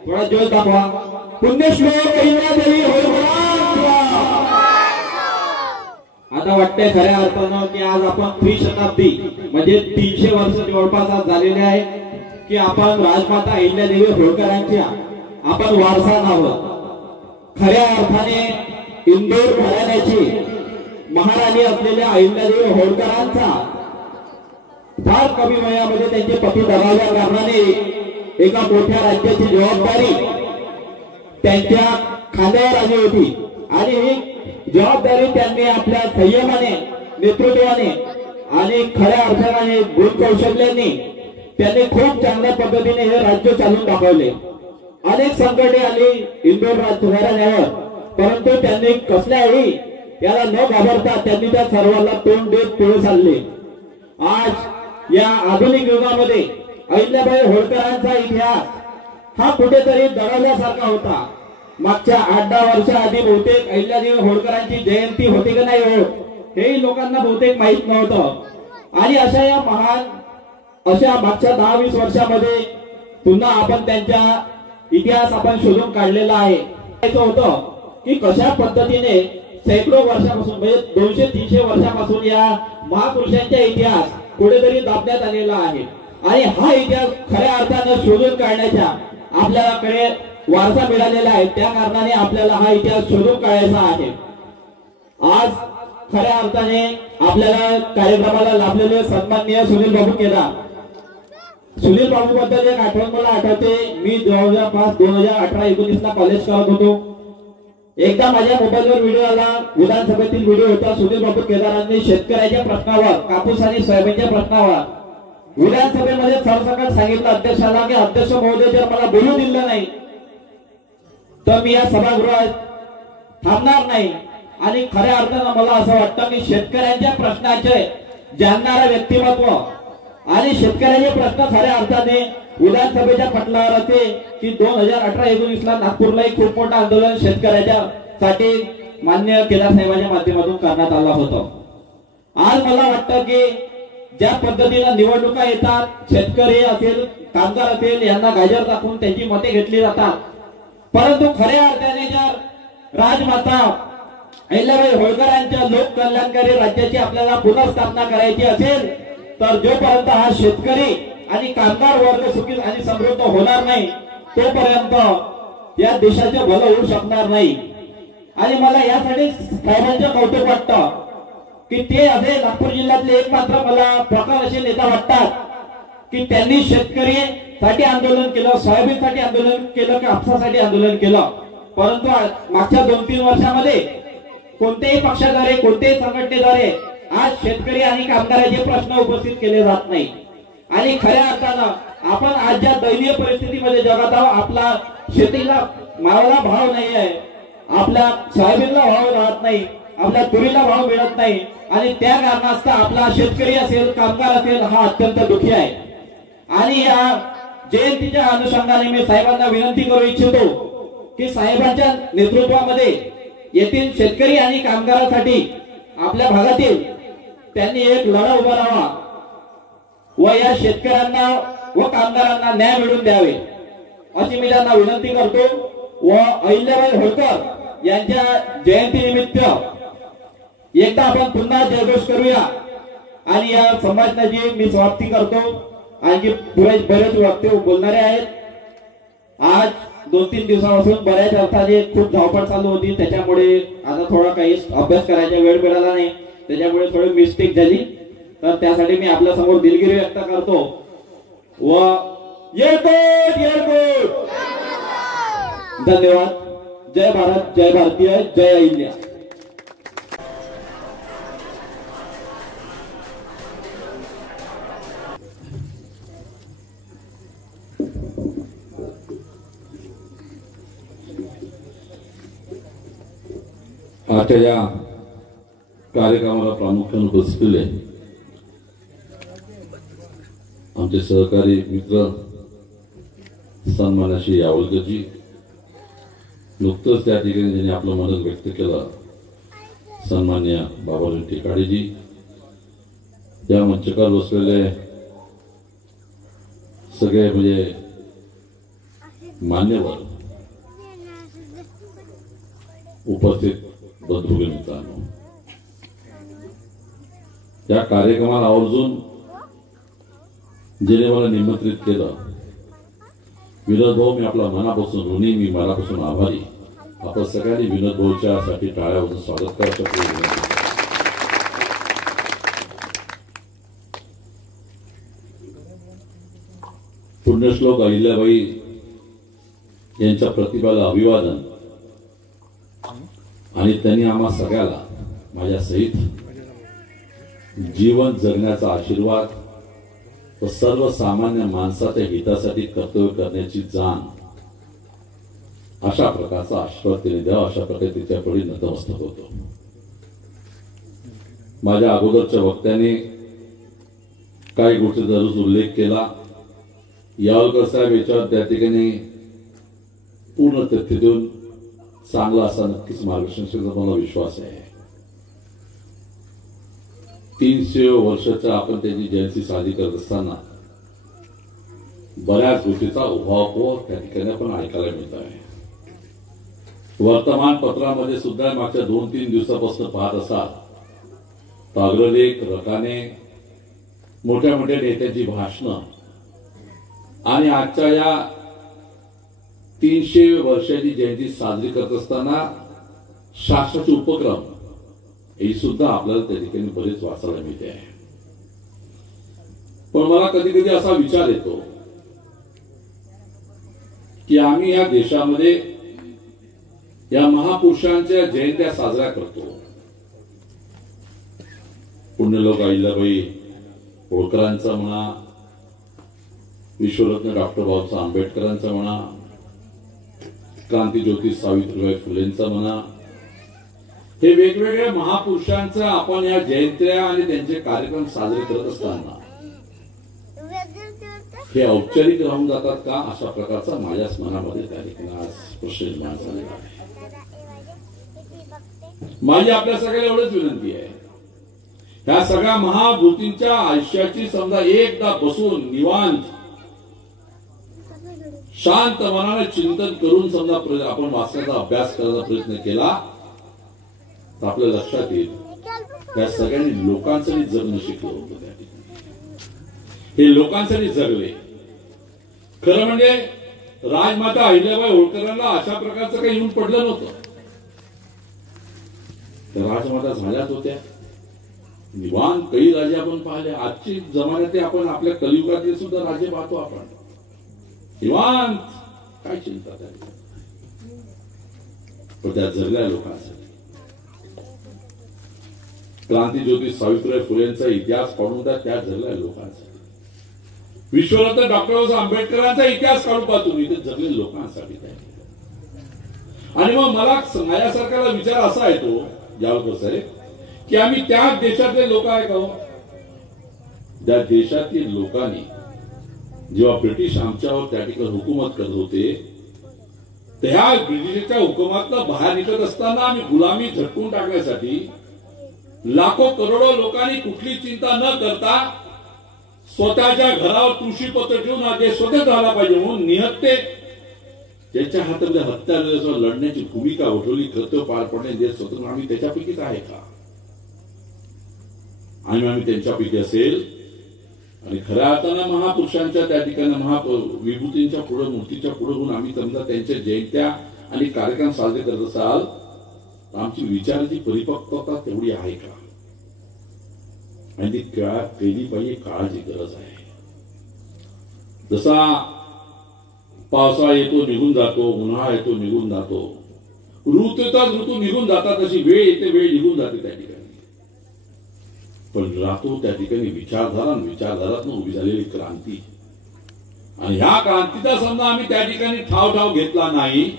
थोडा जोश दाखवा. पुण्यश्लोक अहिल्यादेवी होळकरांचा. आता वाटतंय खऱ्या अर्थानं की आज आपण त्रिशताब्दी म्हणजे 300 वर्ष जवळपास आज झालेले आहे की आपण राजमाता अहिल्यादेवी होळकरांच्या आपण वारसा आहोत. खऱ्या अर्थाने इंदोर घराण्याची महाराणी असलेल्या अहिल्यादेवी होळकरांचा फार कमी वयामध्ये त्यांचे पती दगावल्या कारणाने एका मोठ्या राज्याची जबाबदारी त्यांच्या खांद्यावर आली होती. आणि ही जबाबदारी त्यांनी आपल्या संयमाने, नेतृत्वाने आणि खऱ्या अर्थाने गुणकौशल्याने त्यांनी खूप चांगल्या पद्धतीने हे राज्य चालवून दाखवले. अनेक संकटे आली इंदोर घराण्यावर, परंतु त्यांनी कसल्याही याला न घाबरता त्यांनी त्या सर्वांना तोंड देत पुढे चालले. आज या आधुनिक युगामध्ये अहिल्याबाई होळकरांचा इतिहास हा कुठेतरी दडवल्यासारखा होता. मागच्या 8-10 वर्षाआधी बहुतेक अहिल्यादेवी होळकरांची जयंती होती का नाही होत हेही लोकांना बहुतेक माहीत नव्हतं. आणि अशा या महान अशा मागच्या 10-20 वर्षामध्ये पुन्हा आपण त्यांच्या इतिहास आपण शोधून काढलेला आहे. होतं की कशा पद्धतीने शेकडो वर्षापासून म्हणजे 200-300 वर्षापासून या महापुरुषांचा इतिहास कुठेतरी दाबण्यात आलेला आहे. आणि हा इतिहास खऱ्या अर्थानं शोधून काढण्याच्या आपल्याकडे वारसा मिळालेला आहे. त्या कारणाने आपल्याला हा इतिहास शोधून काढायचा आहे. आज खऱ्या अर्थाने आपल्याला कार्यक्रमाला लाभलेले सन्माननीय सुनील बाबू केदार. सुनील बाबू बद्दल एक आठवण मला आठवते. मी 2005 2018-19 ला कॉलेज करत होतो. एकदा माझ्या मोबाईलवर व्हिडिओ आला, विधानसभेतील व्हिडिओ होता. सुनील बाबू केदारांनी शेतकऱ्याच्या प्रश्नावर, कापूस आणि सोयाबीनच्या प्रश्नावर विधानसभेमध्ये सरसकट सांगितलं अध्यक्षाला की अध्यक्ष महोदय जर मला बोलू दिलं नाही तर मी या सभागृहात थांबणार नाही. आणि खऱ्या अर्थानं मला असं वाटतं की शेतकऱ्यांच्या प्रश्नाचे जाणणारं व्यक्तिमत्व आणि शेतकऱ्याचे प्रश्न खऱ्या अर्थाने विधानसभेच्या पटलावर होते की 2018-19 ला नागपूरला एक खूप मोठं आंदोलन शेतकऱ्याच्या साठी मान्य केदार साहेबांच्या माध्यमातून करण्यात आलं होतं. आज मला वाटतं की ज्या पद्धतीनं निवडणुका येतात, शेतकरी असेल, कामगार असेल, यांना गाजर दाखवून त्यांची मते घेतली जातात. परंतु खऱ्या अर्थाने जर राजमाता अहिल्याबाई होळकरांच्या लोक कल्याणकारी राज्याची आपल्याला पुनर्स्थापना करायची असेल तर जोपर्यंत हा शेतकरी आणि कामगार वर्ग सुखी आणि समृद्ध होणार नाही तोपर्यंत या देशाचे भलं होऊ शकणार नाही. आणि मला यासाठी साहेबांचं कौतुक वाटतं की ते असे नागपूर जिल्ह्यातले एकमात्र मला प्रकार असे नेता वाटतात की त्यांनी शेतकरी साठी आंदोलन केलं, सोयाबीनसाठी आंदोलन केलं, कापसासाठी आंदोलन केलं. परंतु मागच्या 2-3 वर्षामध्ये कोणत्याही पक्षाद्वारे, कोणत्याही संघटनेद्वारे आज शेतकरी आणि कामगारांचे प्रश्न उपस्थित केले जात नाही. आणि खऱ्या अर्थानं आपण आज ज्या दैनीय परिस्थितीमध्ये जगात आहोत, आपला शेतीला मालाला भाव नाही आहे, आपल्या सोयाबीनला भाव राहत नाही, आपल्या तुरीला भाव मिळत नाही. आणि त्या कारणास्तव आपला शेतकरी असेल, कामगार असेल हा अत्यंत दुःखी आहे. आणि या जयंतीच्या अनुषंगाने मी साहेबांना विनंती करू इच्छितो की साहेबांच्या नेतृत्वामध्ये येथील शेतकरी आणि कामगारांसाठी आपल्या भागातील त्यांनी एक लढा उभा राहावा व या शेतकऱ्यांना व कामगारांना न्याय मिळवून द्यावे अशी मी त्यांना विनंती करतो. व अहिल्याबाई होळकर यांच्या जयंती निमित्त एकदा आपण पुन्हा जयघोष करूया. आणि या संभाषणाची मी समाप्ती करतो. आणखी बरेच वक्ते बोलणारे आहेत. आज 2-3 दिवसापासून बऱ्याच अर्थाने खूप धावपळ चालू होती, त्याच्यामुळे आता थोडा काही अभ्यास करायचा वेळ मिळाला नाही, त्याच्यामुळे थोडी मिस्टेक झाली. तर त्यासाठी मी आपल्या समोर दिलगिरी व्यक्त करतो. व येळकोट येळकोट. धन्यवाद. जय भारत, जय भारतीय, जय अहिल्या. आजच्या या कार्यक्रमाला प्रामुख्याने उपस्थित आमचे सहकारी मित्र सन्मान्य श्री यावलकरजी, नुकतंच त्या ठिकाणी ज्यांनी आपलं मत व्यक्त केलं सन्मान्य बाबाजी टिकाडीजी, या मंचकावर बसलेले सगळे म्हणजे मान्यवर, उपस्थित बंधू मित्रांनो, या कार्यक्रमाला आवर्जून जिने मला निमंत्रित केलं, विनोद भाऊ मी आपला मनापासून ऋणी, मी मनापासून आभारी. आपण सगळ्यांनी विनोद भाऊच्या साठी टाळ्या वाजवून स्वागत करायचं. पुण्यश्लोक अहिल्याबाई यांच्या प्रतिभाला अभिवादन. आणि त्यांनी आम्हा सगळ्याला माझ्या सहित जीवन जगण्याचा आशीर्वाद व सर्वसामान्य माणसाच्या हितासाठी कर्तव्य करण्याची जाण अशा प्रकारचा आशीर्वाद त्यांनी द्यावा, अशा प्रकारे तिच्या पुढे नतमस्तक होतो. माझ्या अगोदरच्या वक्त्याने काही गोष्टी जरूर उल्लेख केला. यावलकर साहेब याच्यावर त्या ठिकाणी पूर्ण तथ्य देऊन चांगला असा नक्कीच मार्गदर्शन मला विश्वास आहे. 300 वर्षाचा आपण त्याची जयंती साजरी करत असताना बऱ्याच गोष्टीचा उहापोह त्या ठिकाणी आपण ऐकायला मिळत आहे. वर्तमानपत्रामध्ये सुद्धा मागच्या 2-3 दिवसापासून पाहत असाल तर अग्रलेख, रकाने, मोठ्या मोठ्या नेत्यांची भाषणं आणि आजच्या या 300 वर्षाची जयंती साजरी करत असताना शासनाचे उपक्रम हे सुद्धा आपल्याला त्या ठिकाणी बरेच वाचायला मिळते आहे. पण मला कधी कधी असा विचार येतो की आम्ही या देशामध्ये या महापुरुषांच्या जयंत्या साजऱ्या करतो. पुण्यलोक अहिल्याबाई होळकरांचा म्हणा, विश्वरत्न डॉक्टर बाबासाहेब आंबेडकरांचा म्हणा, क्रांतीज्योती सावित्रीबाई फुलेंचा म्हणा, हे वेगवेगळ्या महापुरुषांचा आपण या जयंत्या आणि त्यांचे कार्यक्रम साजरे करत असताना हे औपचारिक राहून जातात का, अशा प्रकारचा माझ्याच मनामध्ये त्या ठिकाणी आज प्रश्न निर्माण झालेला आहे. माझी आपल्या सगळ्याला एवढंच विनंती आहे, ह्या सगळ्या महाभूतींच्या आयुष्याची समजा एकदा बसून निवांत शांत मनाने चिंतन करून समजा आपण वाचण्याचा अभ्यास करायचा प्रयत्न केला तर आपल्या लक्षात येईल त्या सगळ्यांनी लोकांसाठी जगणं शिकलं होतं. त्या ठिकाणी हे लोकांसाठी जगले. खरं म्हणजे राजमाता अहिल्याबाई होळकरांना अशा प्रकारचं काही येऊन पडलं नव्हतं. त्या राजमाता झाल्याच होत्या. निवांत काही राजे आपण पाहिले. आजची जमान्यात आपण आपल्या कलियुगातले सुद्धा राजे पाहतो आपण. निवांत काय चिंता त्याची, पण त्या जगल्या लोकांसाठी. क्रांतीज्योती सावित्रीबाई फुलेंचा इतिहास काढून त्या जगल्या लोकांसाठी. विश्वरत्न डॉक्टर बाबासाहेब आंबेडकरांचा इतिहास काढून पाहतो मी, ते जगले लोकांसाठी. आणि मग मला माझ्यासारख्याला विचार असा येतो यावर कसं आहे की आम्ही त्याच देशातले लोक आहे का? त्या देशातील लोकांनी जेव्हा ब्रिटिश आमच्यावर त्या ठिकाणी हुकूमत करत होते, त्या ब्रिटिशच्या हुकुमातनं बाहेर निघत असताना आम्ही गुलामी झटकून टाकण्यासाठी लाखो करोडो लोकांनी कुठली चिंता न करता स्वतःच्या घरावर तुळशीपत्र ठेवून हा देश स्वतंत्र झाला पाहिजे म्हणून निहत्ते त्यांच्या हातामध्ये हत्यार लढण्याची भूमिका उठवली, कर्तव्य पार पडणे, देश स्वतंत्र. आम्ही त्याच्यापैकीच आहे का? आम्ही त्यांच्यापैकी असेल आणि खऱ्या अर्थानं महापुरुषांच्या त्या ठिकाणी विभूतींच्या पुढे, मूर्तीच्या पुढे होऊन आम्ही समजा त्यांच्या जयंत्या आणि कार्यक्रम साजरे करत असाल तर आमची विचाराची परिपक्वता तेवढी आहे का? आणि ती केली पाहिजे, काळाची गरज आहे. जसा पावसाळा येतो निघून जातो, उन्हाळा येतो निघून जातो, ऋतू येतात ऋतू निघून जातात, तशी वेळ येते वेळ निघून जाते त्या ठिकाणी. पण राहतो त्या ठिकाणी विचारधारा, विचारधारातून उभी झालेली क्रांती. आणि ह्या क्रांतीचा समजा आम्ही त्या ठिकाणी ठाव घेतला नाही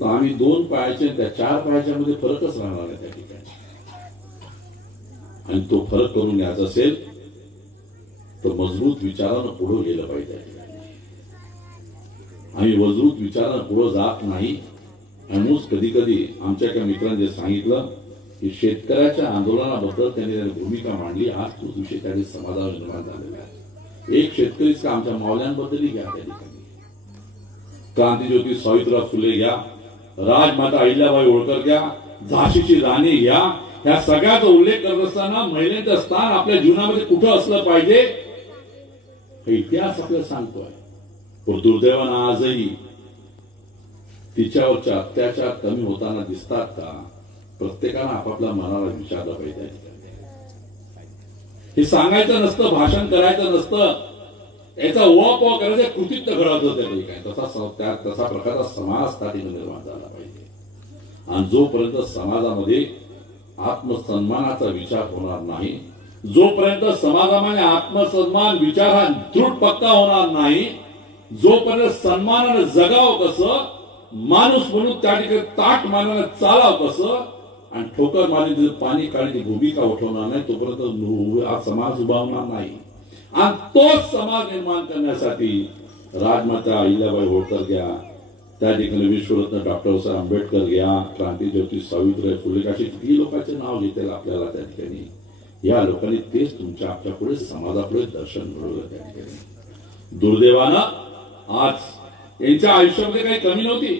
तर आम्ही 2 पायाचे त्या 4 पायाच्या मध्ये फरकच राहणार आहे त्या ठिकाणी. आणि तो फरक करून घ्यायचा असेल तर मजबूत विचारानं पुढे गेलं पाहिजे. आम्ही मजबूत विचारानं पुढे जात नाही. आणि कधी कधी आमच्या एका मित्रांनी सांगितलं की शेतकऱ्याच्या आंदोलनाबद्दल त्यांनी भूमिका मांडली. आज तोच विषय त्यांनी समाजावर निर्माण झालेला आहे. एक शेतकरीच का आमच्या मावल्यांबद्दलही घ्या, त्या ठिकाणी क्रांतीज्योती सावित्रीबाई फुले घ्या, राजमाता अहिल्याबाई होळकर घ्या, झाशीची राणी घ्या, ह्या सगळ्याचा उल्लेख करत असताना महिलेचं स्थान आपल्या जीवनामध्ये कुठं असलं पाहिजे हे इतिहास आपल्याला सांगतोय. पण दुर्दैवानं आजही तिच्यावरचे अत्याचार कमी होताना दिसतात का? प्रत्येकानं आपापल्या मनाला विचारलं पाहिजे. हे सांगायचं नसतं, भाषण करायचं नसतं, याचा उहापोह करायचं, कृतीत घडवत काय तसा प्रकारचा समाज त्या ठिकाणी निर्माण झाला पाहिजे. आणि जोपर्यंत समाजामध्ये आत्मसन्मानाचा विचार होणार नाही, जोपर्यंत समाजामध्ये आत्मसन्मान विचार हा दृढ पक्का होणार नाही, जोपर्यंत सन्मानानं जगावं कसं, माणूस म्हणून त्या ठिकाणी ताट मानानं चालावं कसं आणि ठोकर मारली पाणी काढण्याची भूमिका उठवणार नाही, तोपर्यंत हा समाज उभावणार नाही. आणि तोच समाज निर्माण करण्यासाठी राजमाता अहिल्याबाई होळकर घ्या, त्या ठिकाणी विश्वरत्न डॉक्टर बाबासाहेब आंबेडकर घ्या, क्रांतीज्योती सावित्रीबाई फुले, अशी किती लोकांचे नाव घेतील आपल्याला त्या ठिकाणी. या लोकांनी तेच तुमच्या आपल्या पुढे समाजापुढे दर्शन घडवलं त्या ठिकाणी. दुर्दैवानं आज यांच्या आयुष्यामध्ये काही कमी नव्हती,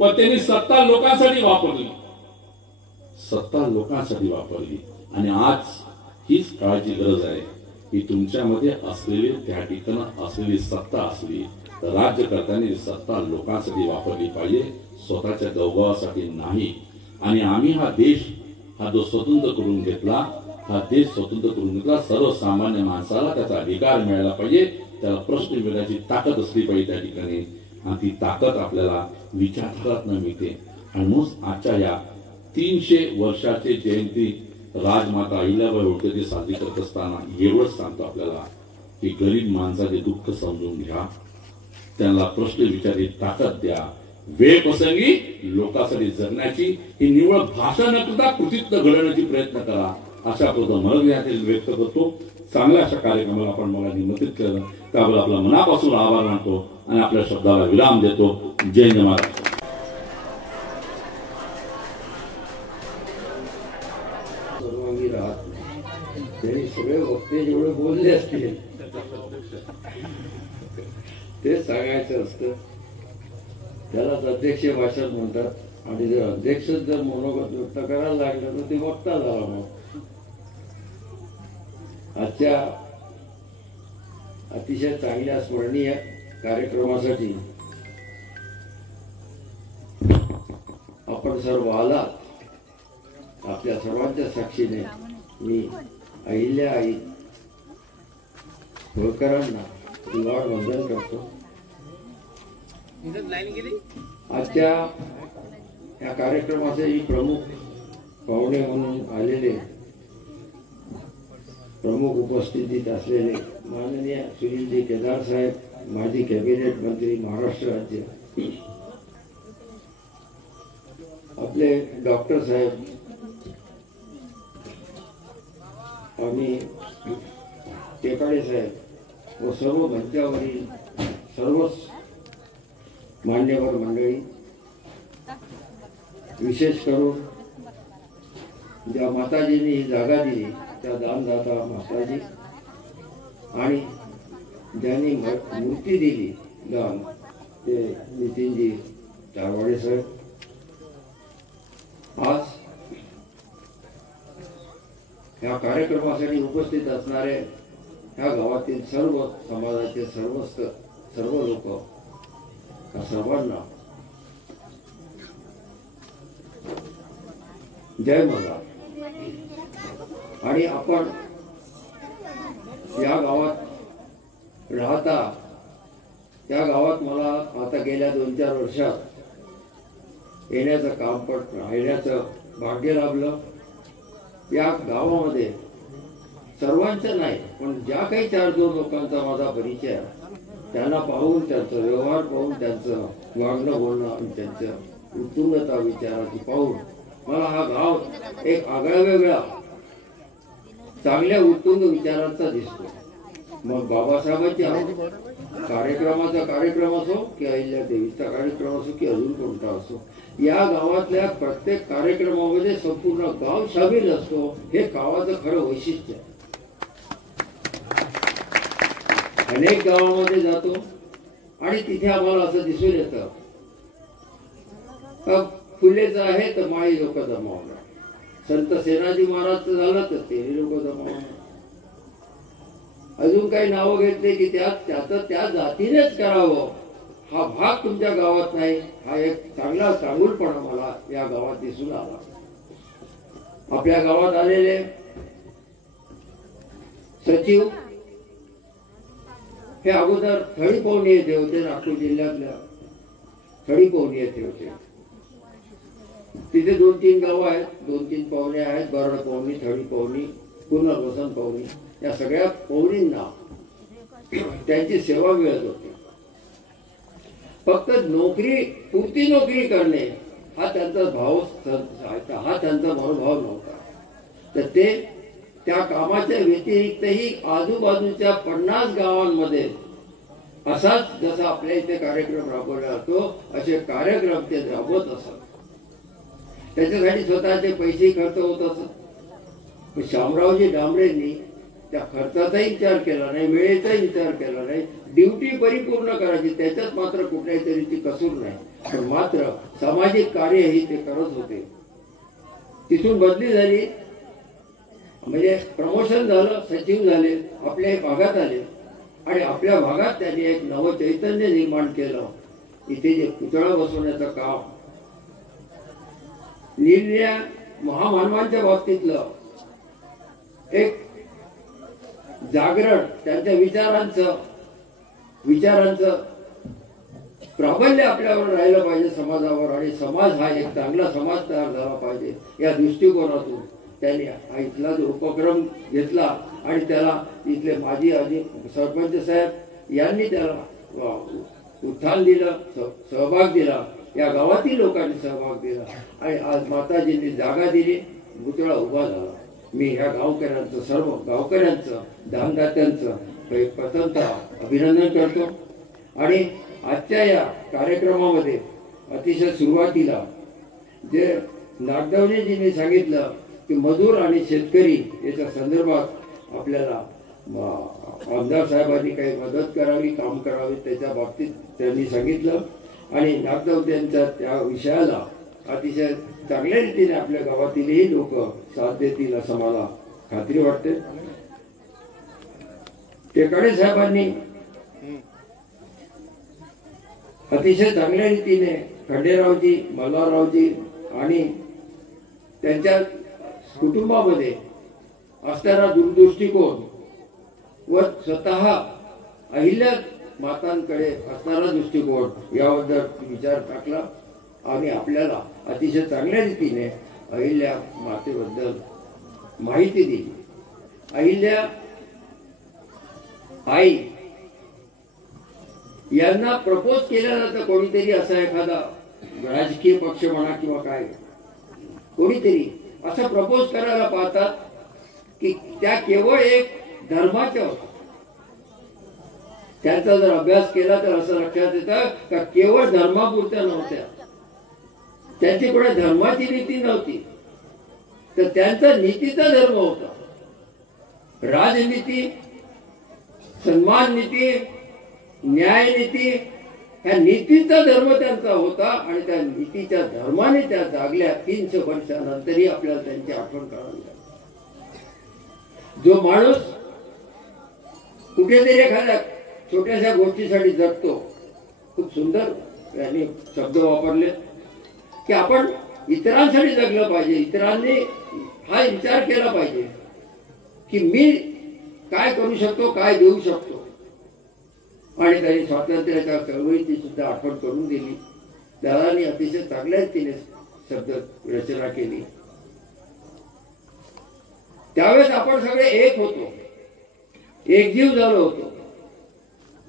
पण त्यांनी सत्ता लोकांसाठी वापरली, सत्ता लोकांसाठी वापरली. आणि आज हीच काळाची गरज आहे की तुमच्यामध्ये असलेली त्या ठिकाणी असलेली सत्ता असली तर राज्यकर्त्यांनी सत्ता लोकांसाठी वापरली पाहिजे, स्वतःच्या गौरवासाठी नाही. आणि आम्ही हा देश हा जो स्वतंत्र करून घेतला, हा देश स्वतंत्र करून घेतला, सर्वसामान्य माणसाला त्याचा अधिकार मिळाला पाहिजे, त्याला प्रश्न विचारण्याची ताकद असली पाहिजे त्या ठिकाणी, आणि ती ताकद आपल्याला विचारधारातून मिळते. आणि म्हणून आजच्या या 300 वर्षाची जयंती राजमाता अहिल्याबाई होळकर जी साजरी करत असताना एवढंच सांगतो आपल्याला की गरीब माणसाचे दुःख समजून घ्या, त्यांना प्रश्न विचारण्याची ताकद द्या, वेळ प्रसंगी लोकांसाठी जगण्याची ही निवळ भाषा न करता कृतीत घडवण्याची प्रयत्न करा, अशा प्रकारे व्यक्त करतो. चांगल्या अशा कार्यक्रमाला आपण मला निमंत्रित केलं त्याबद्दल आपला मनापासून आभार मानतो आणि आपल्या शब्दाला विराम देतो. जय जय महाराज. तरी सगळे वक्ते जेवढे बोलले असतील ते सांगायचं असतं, त्यालाच अध्यक्ष भाषण म्हणतात. आणि जर अध्यक्ष जर मनोगत व्यक्त करायला लागलं तर ते वक्ता झाला. मग आजच्या अतिशय चांगल्या स्मरणीय कार्यक्रमासाठी आपण सर्व आलात. आपल्या सर्वांच्या साक्षीने मी अहिल्याबाई होळकरांना दिवाळ वंदन करतो. आजच्या या कार्यक्रमाचे प्रमुख पाहुणे म्हणून आलेले, प्रमुख उपस्थितीत असलेले माननीय सुनीलजी केदार साहेब, माजी कॅबिनेट मंत्री महाराष्ट्र राज्य, आपले डॉक्टर साहेब आणि टेकाडे साहेब व सर्व मंचावरील सर्वच मान्यवर मंडळी, विशेष करून ज्या माताजींनी ही जागा दिली त्या दानदाता माताजी, आणि ज्यांनी मूर्ती दिली दान ते नितीनजी तारवाडे साहेब. आज या कार्यक्रमासाठी उपस्थित असणारे ह्या गावातील सर्व समाजाचे सर्व लोक, सर्वांना जय मल्हार. आणि आपण या गावात राहता, त्या गावात मला आता गेल्या 2-4 वर्षात येण्याचं काम पण राहण्याचं भाग्य लाभलं. या गावामध्ये सर्वांचं नाही पण ज्या काही 4-2 लोकांचा माझा परिचय, त्यांना पाहून, त्यांचा व्यवहार पाहून, त्यांचं वागणं बोलणं आणि त्यांचं उत्तुंगता विचाराची पाहून मला हा गाव एक आगळा वेगळा चांगल्या उत्तुंग विचारांचा दिसतो. मग बाबासाहेबांच्या कार्यक्रमाचा कार्यक्रम असो की अहिल्यादेवीचा कार्यक्रम असो की अजून कोणता असो, या गावातल्या प्रत्येक कार्यक्रमामध्ये संपूर्ण गाव सामील असतो. हे गावाचं खरं वैशिष्ट्य आहे. अनेक गावामध्ये जातो आणि तिथे आम्हाला असं दिसून येतं, फुलेचं आहे तर माळी लोक जमावणार, संत सेनाजी महाराजचं झालं तर ते लोक जमावणार, अजून काही नावं घेतले की त्याचं त्या जातीनेच करावं. हा भाग तुमच्या गावात नाही. हा एक चांगला चांगुलपणा मला या गावात दिसून आला. आपल्या गावात आलेले सचिव हे अगोदर थळी पवनी येथे होते, नागपूर जिल्ह्यातल्या थळी पवनी येथे होते. तिथे 2-3 गावं आहेत, 2-3 पवने आहेत, बरड पवनी, थळी पवनी, पुनर्वसन पवनी. या सगळ्या पवनींना त्यांची सेवा मिळत होती. फक्त नोकरी पुरती नोकरी करणे हा त्यांचा भाव, हा त्यांचा मनोभाव नव्हता. तर ते त्या कामाच्या व्यतिरिक्तही आजूबाजूच्या 50 गावांमध्ये असाच जसा आपल्या इथे कार्यक्रम राबवला जातो असे कार्यक्रम ते राबवत असत. त्याच्यासाठी स्वतःचे पैसे खर्च होत असत. शामरावजी डांबरेंनी त्या खर्चाचाही विचार केला नाही, वेळेचाही विचार केला नाही. ड्युटी परिपूर्ण करायची, त्याच्यात मात्र कुठल्याही तऱ्हेची कसूर नाही. पण मात्र सामाजिक कार्यही ते करत होते. तिथून बदली झाली, म्हणजे प्रमोशन झालं, सचिव झाले, आपल्या भागात आले आणि आपल्या भागात त्यांनी एक नवचैतन्य निर्माण केलं. इथे जे पुतळा बसवण्याचं काम निर्णय महामानवांच्या बाबतीतलं एक जागरण, त्यांच्या विचारांचं प्राबल्य आपल्यावर राहिलं पाहिजे समाजावर, आणि समाज हा एक चांगला समाज तयार झाला पाहिजे या दृष्टिकोनातून त्यांनी इथला जो उपक्रम घेतला आणि त्याला इथले माजी सरपंच साहेब यांनी त्याला उत्थान दिलं, सहभाग दिला, या गावातील लोकांनी सहभाग दिला आणि आज माताजींनी जागा दिली, पुतळा उभा झाला. मी ह्या गावकऱ्यांचं, सर्व गावकऱ्यांचं, दानदात्यांचं प्रथमतः अभिनंदन करतो. आणि आजच्या या कार्यक्रमामध्ये अतिशय सुरुवातीला जे नागदवनेजींनी सांगितलं की मजूर आणि शेतकरी याच्या संदर्भात आपल्याला आमदार साहेबांनी काही मदत करावी, काम करावे, त्याच्या बाबतीत त्यांनी सांगितलं. आणि नागदवनेंच्या त्या विषयाला अतिशय चांगल्या रीतीने आपल्या गावातीलही लोक साथ देतील असं मला खात्री वाटते. टेकाडे साहेबांनी अतिशय चांगल्या रीतीने खंडेरावजी, मल्हाररावजी आणि त्यांच्या कुटुंबामध्ये असणारा दूरदृष्टिकोन व स्वतः अहिल्या मातांकडे असणारा दृष्टिकोन याबद्दल विचार टाकला आणि आपल्याला अतिशय चांगल्या रीतीने अहिल्या मातेबद्दल माहिती दिली. अहिल्या आई यांना प्रपोज केलं जातं, कोणीतरी असा एखादा राजकीय पक्ष म्हणा किंवा काय, कोणीतरी असं प्रपोज करायला पाहतात की त्या केवळ एक धर्माच्या होत्या. त्यांचा जर अभ्यास केला तर असं लक्षात येतं का केवळ धर्मापुरत्या नव्हत्या, त्यांची कोणा धर्माची नीती नव्हती, तर त्यांचा नीतीचा धर्म होता. राजनीती, सन्मान नीती, न्याय नीती, ह्या नीतीचा धर्म त्यांचा होता. आणि त्या नीतीच्या धर्माने त्या जागल्या. 300 वर्षानंतरही आपल्याला त्यांची आठवण करावी लागते. जो माणूस कुठेतरी एखाद्या छोट्याशा गोष्टीसाठी जगतो, खूप सुंदर यांनी शब्द वापरले की आपण इतरांसाठी जगलं पाहिजे. इतरांनी हा विचार केला पाहिजे की मी काय करू शकतो, काय देऊ शकतो. आणि त्यांनी स्वातंत्र्याच्या चळवळीची सुद्धा आठवण करून दिली. दादांनी अतिशय चांगल्या रीतीने शब्द रचना केली. त्यावेळेस आपण सगळे एक होतो, एकजीव झालो होतो.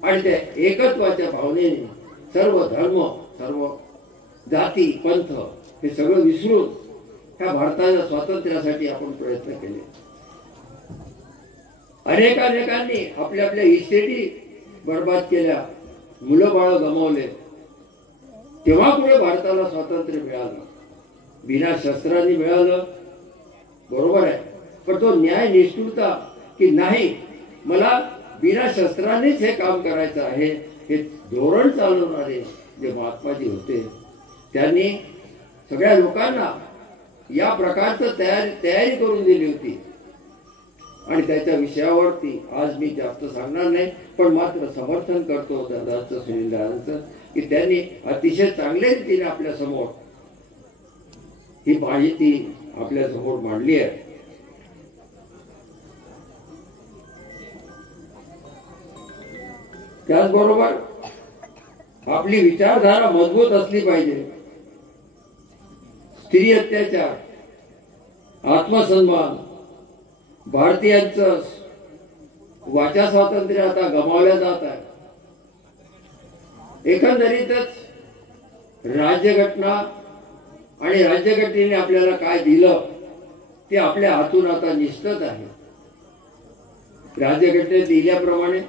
आणि त्या एकत्वाच्या भावनेने सर्व धर्म, सर्व जाती, पंथ हे सगळं विसरून ह्या भारताच्या स्वातंत्र्यासाठी आपण प्रयत्न केले. अनेकांनी आपल्या आपल्या इस्टेटी बर्बाद केल्या, मुलं बाळ गमावले. तेव्हा पुढे भारताला स्वातंत्र्य मिळालं. बिना शस्त्रांनी मिळालं, बरोबर आहे. पण तो न्याय निष्ठुरता की नाही, मला बिना शस्त्रांनीच हे काम करायचं आहे, हे धोरण चालवणारे जे महात्माजी होते, त्यांनी सगळ्या लोकांना या प्रकारचं तयारी करून दिली होती. आणि त्याच्या विषयावरती आज मी जास्त सांगणार नाही, पण मात्र समर्थन करतो दादाचं, सुनील दादांचं, की त्यांनी अतिशय चांगल्या रीतीने आपल्या समोर ही माहिती आपल्या समोर मांडली आहे. त्याचबरोबर आपली विचारधारा मजबूत असली पाहिजे. स्त्री अत्याचार, आत्मसन्मान, भारतीयांचं वाचा स्वातंत्र्य आता गमावल्या जात आहे. एकंदरीतच राज्यघटना आणि राज्यघटनेने आपल्याला काय दिलं ते आपल्या हातून आता निष्ठत आहे. राज्यघटनेत दिल्याप्रमाणे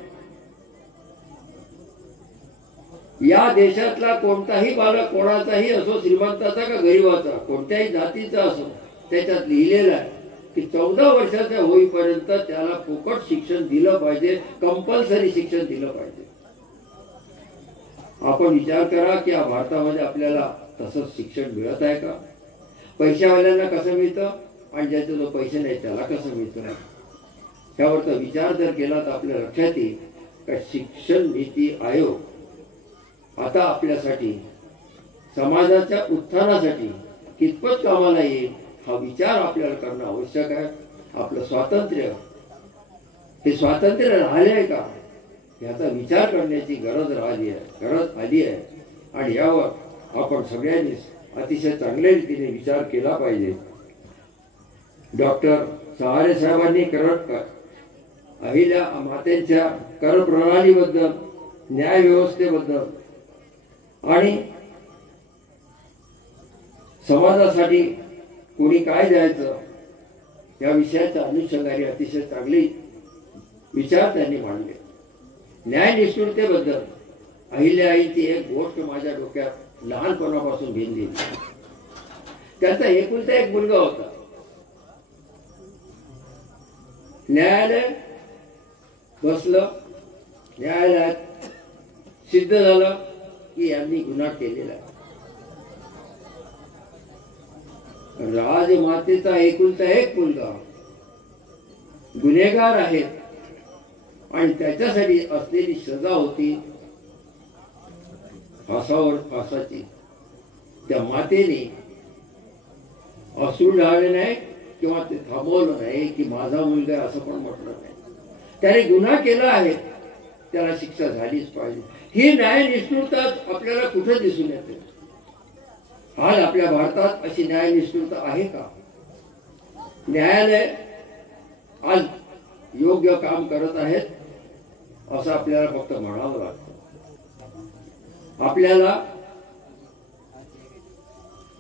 या देशातला कोणताही बालक, कोणाचाही असो, श्रीमंताचा का गरीबाचा, कोणत्याही जातीचा असो, त्याच्यात लिहिलेलं आहे की 14 वर्षाचा होईपर्यंत त्याला फुकट शिक्षण दिलं पाहिजे, कंपल्सरी शिक्षण दिलं पाहिजे. आपण विचार करा की या भारतामध्ये आपल्याला तसंच शिक्षण मिळत आहे का? पैशावाल्यांना कसं मिळतं आणि ज्याचा जो पैसे नाही त्याला कसं मिळतं? त्यावरचा विचार जर केला तर आपल्या लक्षात येईल का शिक्षण नीती आयोग आता आपल्यासाठी, समाजाच्या उत्थानासाठी कितपत कामाला येईल हा विचार आपल्याला करणं आवश्यक आहे. आपलं स्वातंत्र्य हे स्वातंत्र्य राहिले का याचा विचार करण्याची गरज आली आहे आणि यावर आपण सगळ्यांनी अतिशय चांगल्या रीतीने विचार केला पाहिजे. डॉक्टर सहारे साहेबांनी अहिल्या मातेच्या कर प्रणालीबद्दल, न्याय व्यवस्थेबद्दल आणि समाजासाठी कोणी काय द्यायचं या विषयाच्या अनुषंगाने अतिशय चांगले विचार त्यांनी मांडले. न्यायनिष्ठुरतेबद्दल अहिल्याआईची एक गोष्ट माझ्या डोक्यात लहानपणापासून भिनली. त्याचा एकुलता एक मुलगा होता. न्यायालय बसलं, न्यायालयात सिद्ध झालं की यांनी गुन्हा केलेला. राजमातेचा एकुलता एक मुलगा गुन्हेगार आहे आणि त्याच्यासाठी असलेली सजा होती फासाची. त्या मातेने असूड लावले नाही किंवा ते थांबवलं नाही की माझा मुलगा असं पण म्हटलं नाही. त्याने गुन्हा केला आहे, त्याला शिक्षा झालीच पाहिजे. ही न्यायनिष्ठुरता आपल्याला कुठे दिसून येते? आज आपल्या भारतात अशी न्यायनिष्ठुरता आहे का? न्यायालय आज योग्य काम करत आहेत असं आपल्याला फक्त म्हणावं लागतं. आपल्याला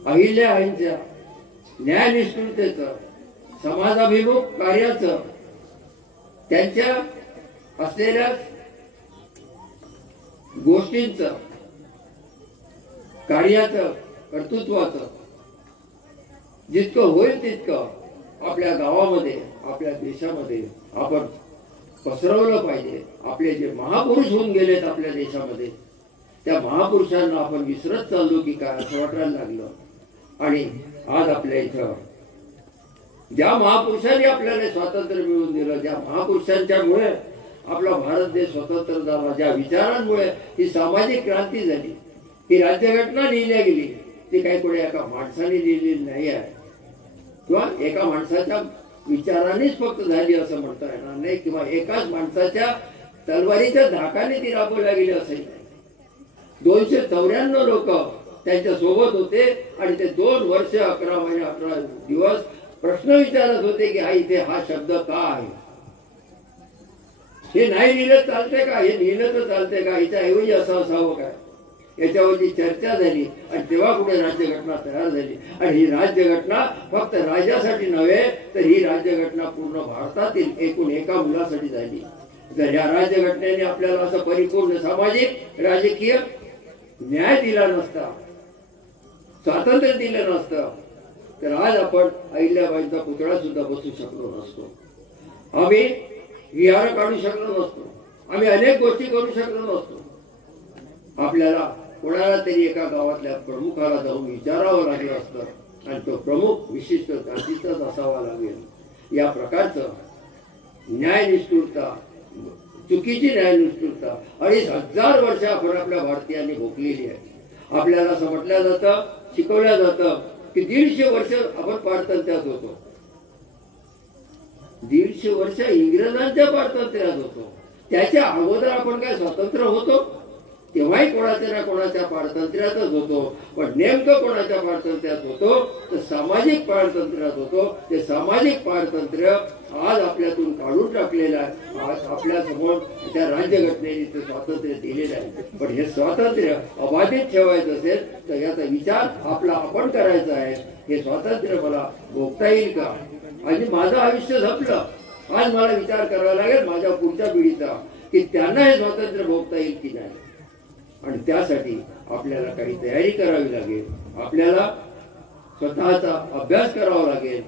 अहिल्याआईंच्या न्यायनिष्ठुरतेचं, समाजाभिमुख कार्याचं, त्यांच्या असलेल्या गोष्टींचं, कार्याचं, कर्तृत्वाचं जितकं होईल तितकं आपल्या गावामध्ये, आपल्या देशामध्ये आपण पसरवलं पाहिजे. आपले जे महापुरुष होऊन गेलेत आपल्या देशामध्ये, त्या महापुरुषांना आपण विसरत चाललो की काय असं वाटायला लागलं. आणि आज आपल्या इथं ज्या महापुरुषांनी आपल्याला स्वातंत्र्य मिळवून दिलं, ज्या महापुरुषांच्यामुळे आपला भारत देश स्वतंत्र झाला, ज्या विचारांमुळे ही सामाजिक क्रांती झाली, ही राज्यघटना लिहिल्या गेली, ती काही कोणी एका माणसाने लिहिलेली नाही आहे किंवा एका माणसाच्या विचारानेच फक्त झाली असं म्हणता येणार नाही किंवा एकाच माणसाच्या तलवारीच्या धाकाने ती राबवल्या गेली असंही नाही. 294 लोक त्यांच्या सोबत होते आणि ते 2 वर्ष 11 महिने 18 दिवस प्रश्न विचारत होते की इथे हा शब्द का आहे, हे नाही लिहिलं चालते का, हे लिहिलं तर चालते का, याच्याऐवजी असं असावं काय, याच्यावरची चर्चा झाली आणि तेव्हा कुठे राज्यघटना तयार झाली. आणि ही राज्यघटना फक्त राजासाठी नव्हे तर ही राज्यघटना पूर्ण भारतातील एकूण एका मुलासाठी झाली. जर या राज्यघटनेने आपल्याला असं परिपूर्ण सामाजिक राजकीय न्याय दिला नसता, स्वातंत्र्य दिलं नसतं, तर आज आपण अहिल्याबाईंचा पुतळा सुद्धा बसू शकलो नसतो. आम्ही विहार काढू शकलो नसतो, आम्ही अनेक गोष्टी करू शकलो नसतो. आपल्याला कोणाला तरी एका गावातल्या प्रमुखाला जाऊन विचारावं लागलं असतं आणि तो प्रमुख विशिष्ट जातीचाच असावा लागेल. या प्रकारचं न्यायनिष्ठुरता, चुकीची न्यायनिष्ठुरता 2500 वर्ष आपण आपल्या भारतीयांनी भोगलेली आहे. आपल्याला असं म्हटलं जातं, शिकवलं जातं की 150 वर्ष आपण पारतंत्र्यात होतो. 150 वर्ष इंग्रजांच्या पारतंत्र्यात होतो. त्याच्या अगोदर आपण काय स्वतंत्र होतो? तेव्हाही कोणाच्या ना कोणाच्या पारतंत्र्यातच होतो. पण नेमकं कोणाच्या पारतंत्र्यात होतो तर सामाजिक पारतंत्र्यात होतो. ते सामाजिक पारतंत्र्य आज आपल्यातून काढून टाकलेलं आहे. आज आपल्या समोर त्या राज्यघटनेने ते स्वातंत्र्य दिलेलं आहे. पण हे स्वातंत्र्य अबाधित ठेवायचं असेल तर याचा विचार आपला आपण करायचा आहे. हे स्वातंत्र्य मला भोगता येईल का? आणि माझं आयुष्य संपलं, आज मला विचार करावा लागेल माझ्या पुढच्या पिढीचा की त्यांना हे स्वातंत्र्य भोगता येईल की नाही. आणि त्यासाठी आपल्याला काही तयारी करावी लागेल. आपल्याला स्वतःचा अभ्यास करावा लागेल.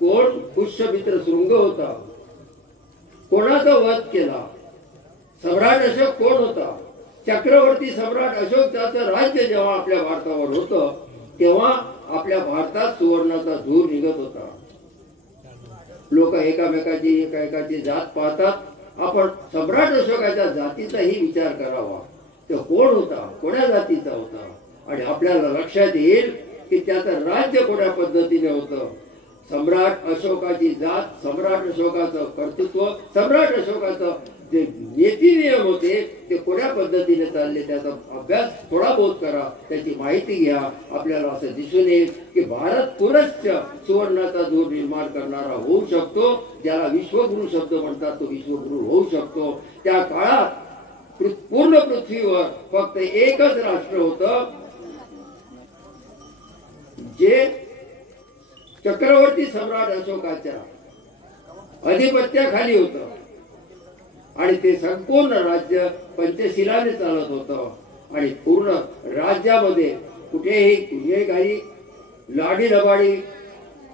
कोण पुष्यमित्र शृंग होता, कोणाचा वध केला, सम्राट अशोक कोण होता, चक्रवर्ती सम्राट अशोक त्याचं राज्य जेव्हा आपल्या भारतावर होतं तेव्हा आपल्या भारतात सुवर्णाचा धूर निघत होता. लोक एकामेकाची जात पाहतात. आपण सम्राट अशोकाच्या जातीचाही विचार करावा. तो कोण होता, कोण्या जातीचा होता. आणि आपल्याला लक्षात येईल की त्याचं राज्य कोण्या पद्धतीने होतं. सम्राट अशोकाची जात, सम्राट अशोकाचं कर्तृत्व, सम्राट अशोकाचं जे नीती नियम होते ते कोण्या पद्धतीने चालले त्याचा अभ्यास थोडा बहुत करा, त्याची माहिती घ्या. आपल्याला असं दिसून येईल की भारत पुनश्च सुवर्णाचा जोर निर्माण करणारा होऊ शकतो. ज्याला विश्वगुरु शब्द म्हणतात तो विश्वगुरु होऊ शकतो. त्या काळात पूर्ण पृथ्वीवर फक्त एकच राष्ट्र होतं जे चक्रवर्ती सम्राट अशोकाच्या अधिपत्याखाली होतं आणि ते संपूर्ण राज्य पंचशिलाने चालत होतं आणि पूर्ण राज्यामध्ये कुठेही काही लाडी दबाडी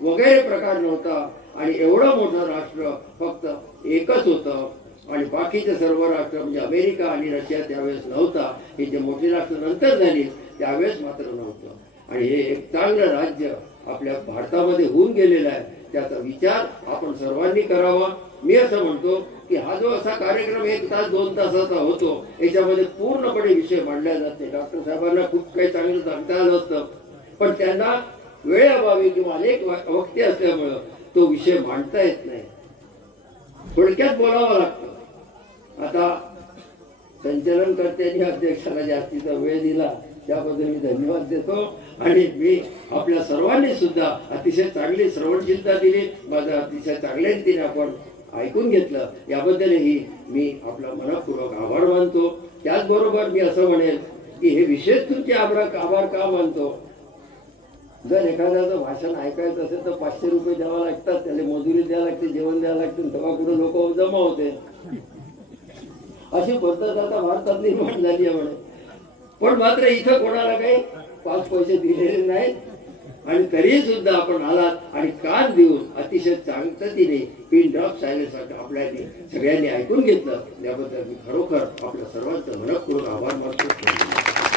वगैरे प्रकार नव्हता आणि एवढं मोठं राष्ट्र फक्त एकच होतं आणि बाकीचे सर्व राष्ट्र म्हणजे अमेरिका आणि रशिया त्यावेळेस नव्हता. हे जे मोठी राष्ट्र नंतर झाली त्यावेळेस मात्र नव्हतं. आणि हे एक चांगलं राज्य आपल्या भारतामध्ये होऊन गेलेला आहे. त्याचा विचार आपण सर्वांनी करावा. मी असं म्हणतो की हा जो असा कार्यक्रम 1 तास 2 तासाचा होतो याच्यामध्ये पूर्णपणे विषय मांडला जात नाही. डॉक्टर साहेबांना खूप काही चांगलं सांगता आलं असतं पण त्यांना वेळेअभावी किंवा अनेक वक्ते असल्यामुळं तो विषय मांडता येत नाही. थोडक्यात बोलावं लागतं. आता संचलनकर्त्यांनी अध्यक्षाला जास्तीचा वेळ दिला त्याबद्दल मी धन्यवाद देतो आणि मी आपल्या सर्वांनी सुद्धा अतिशय चांगली श्रवणशीलता दिली. माझं अतिशय चांगल्या रीतीने आपण ऐकून घेतलं याबद्दलही मी आपला मनपूर्वक आभार मानतो. त्याचबरोबर मी असं म्हणेल की हे विशेष तुमचे आभार का मानतो. जर एखाद्याचं भाषण ऐकायचं असेल तर 500 रुपये द्यावा लागतात, त्याला मजुरी द्यावी लागते, जेवण द्यावं लागते, तेव्हा कुठे लोक जमा होते. अशी पद्धत आता भारतात निर्माण झाली आहे म्हणे. पण मात्र इथं कोणाला काही 5 पैसे दिलेले नाहीत आणि तरी सुद्धा आपण आलात आणि कान देऊन अतिशय चांगतीने पिन ड्रॉप सायलेन्स आपल्याला सगळ्यांनी ऐकून घेतलं. त्याबद्दल मी खरोखर आपल्या सर्वांचं मनपूर्वक आभार मानतो.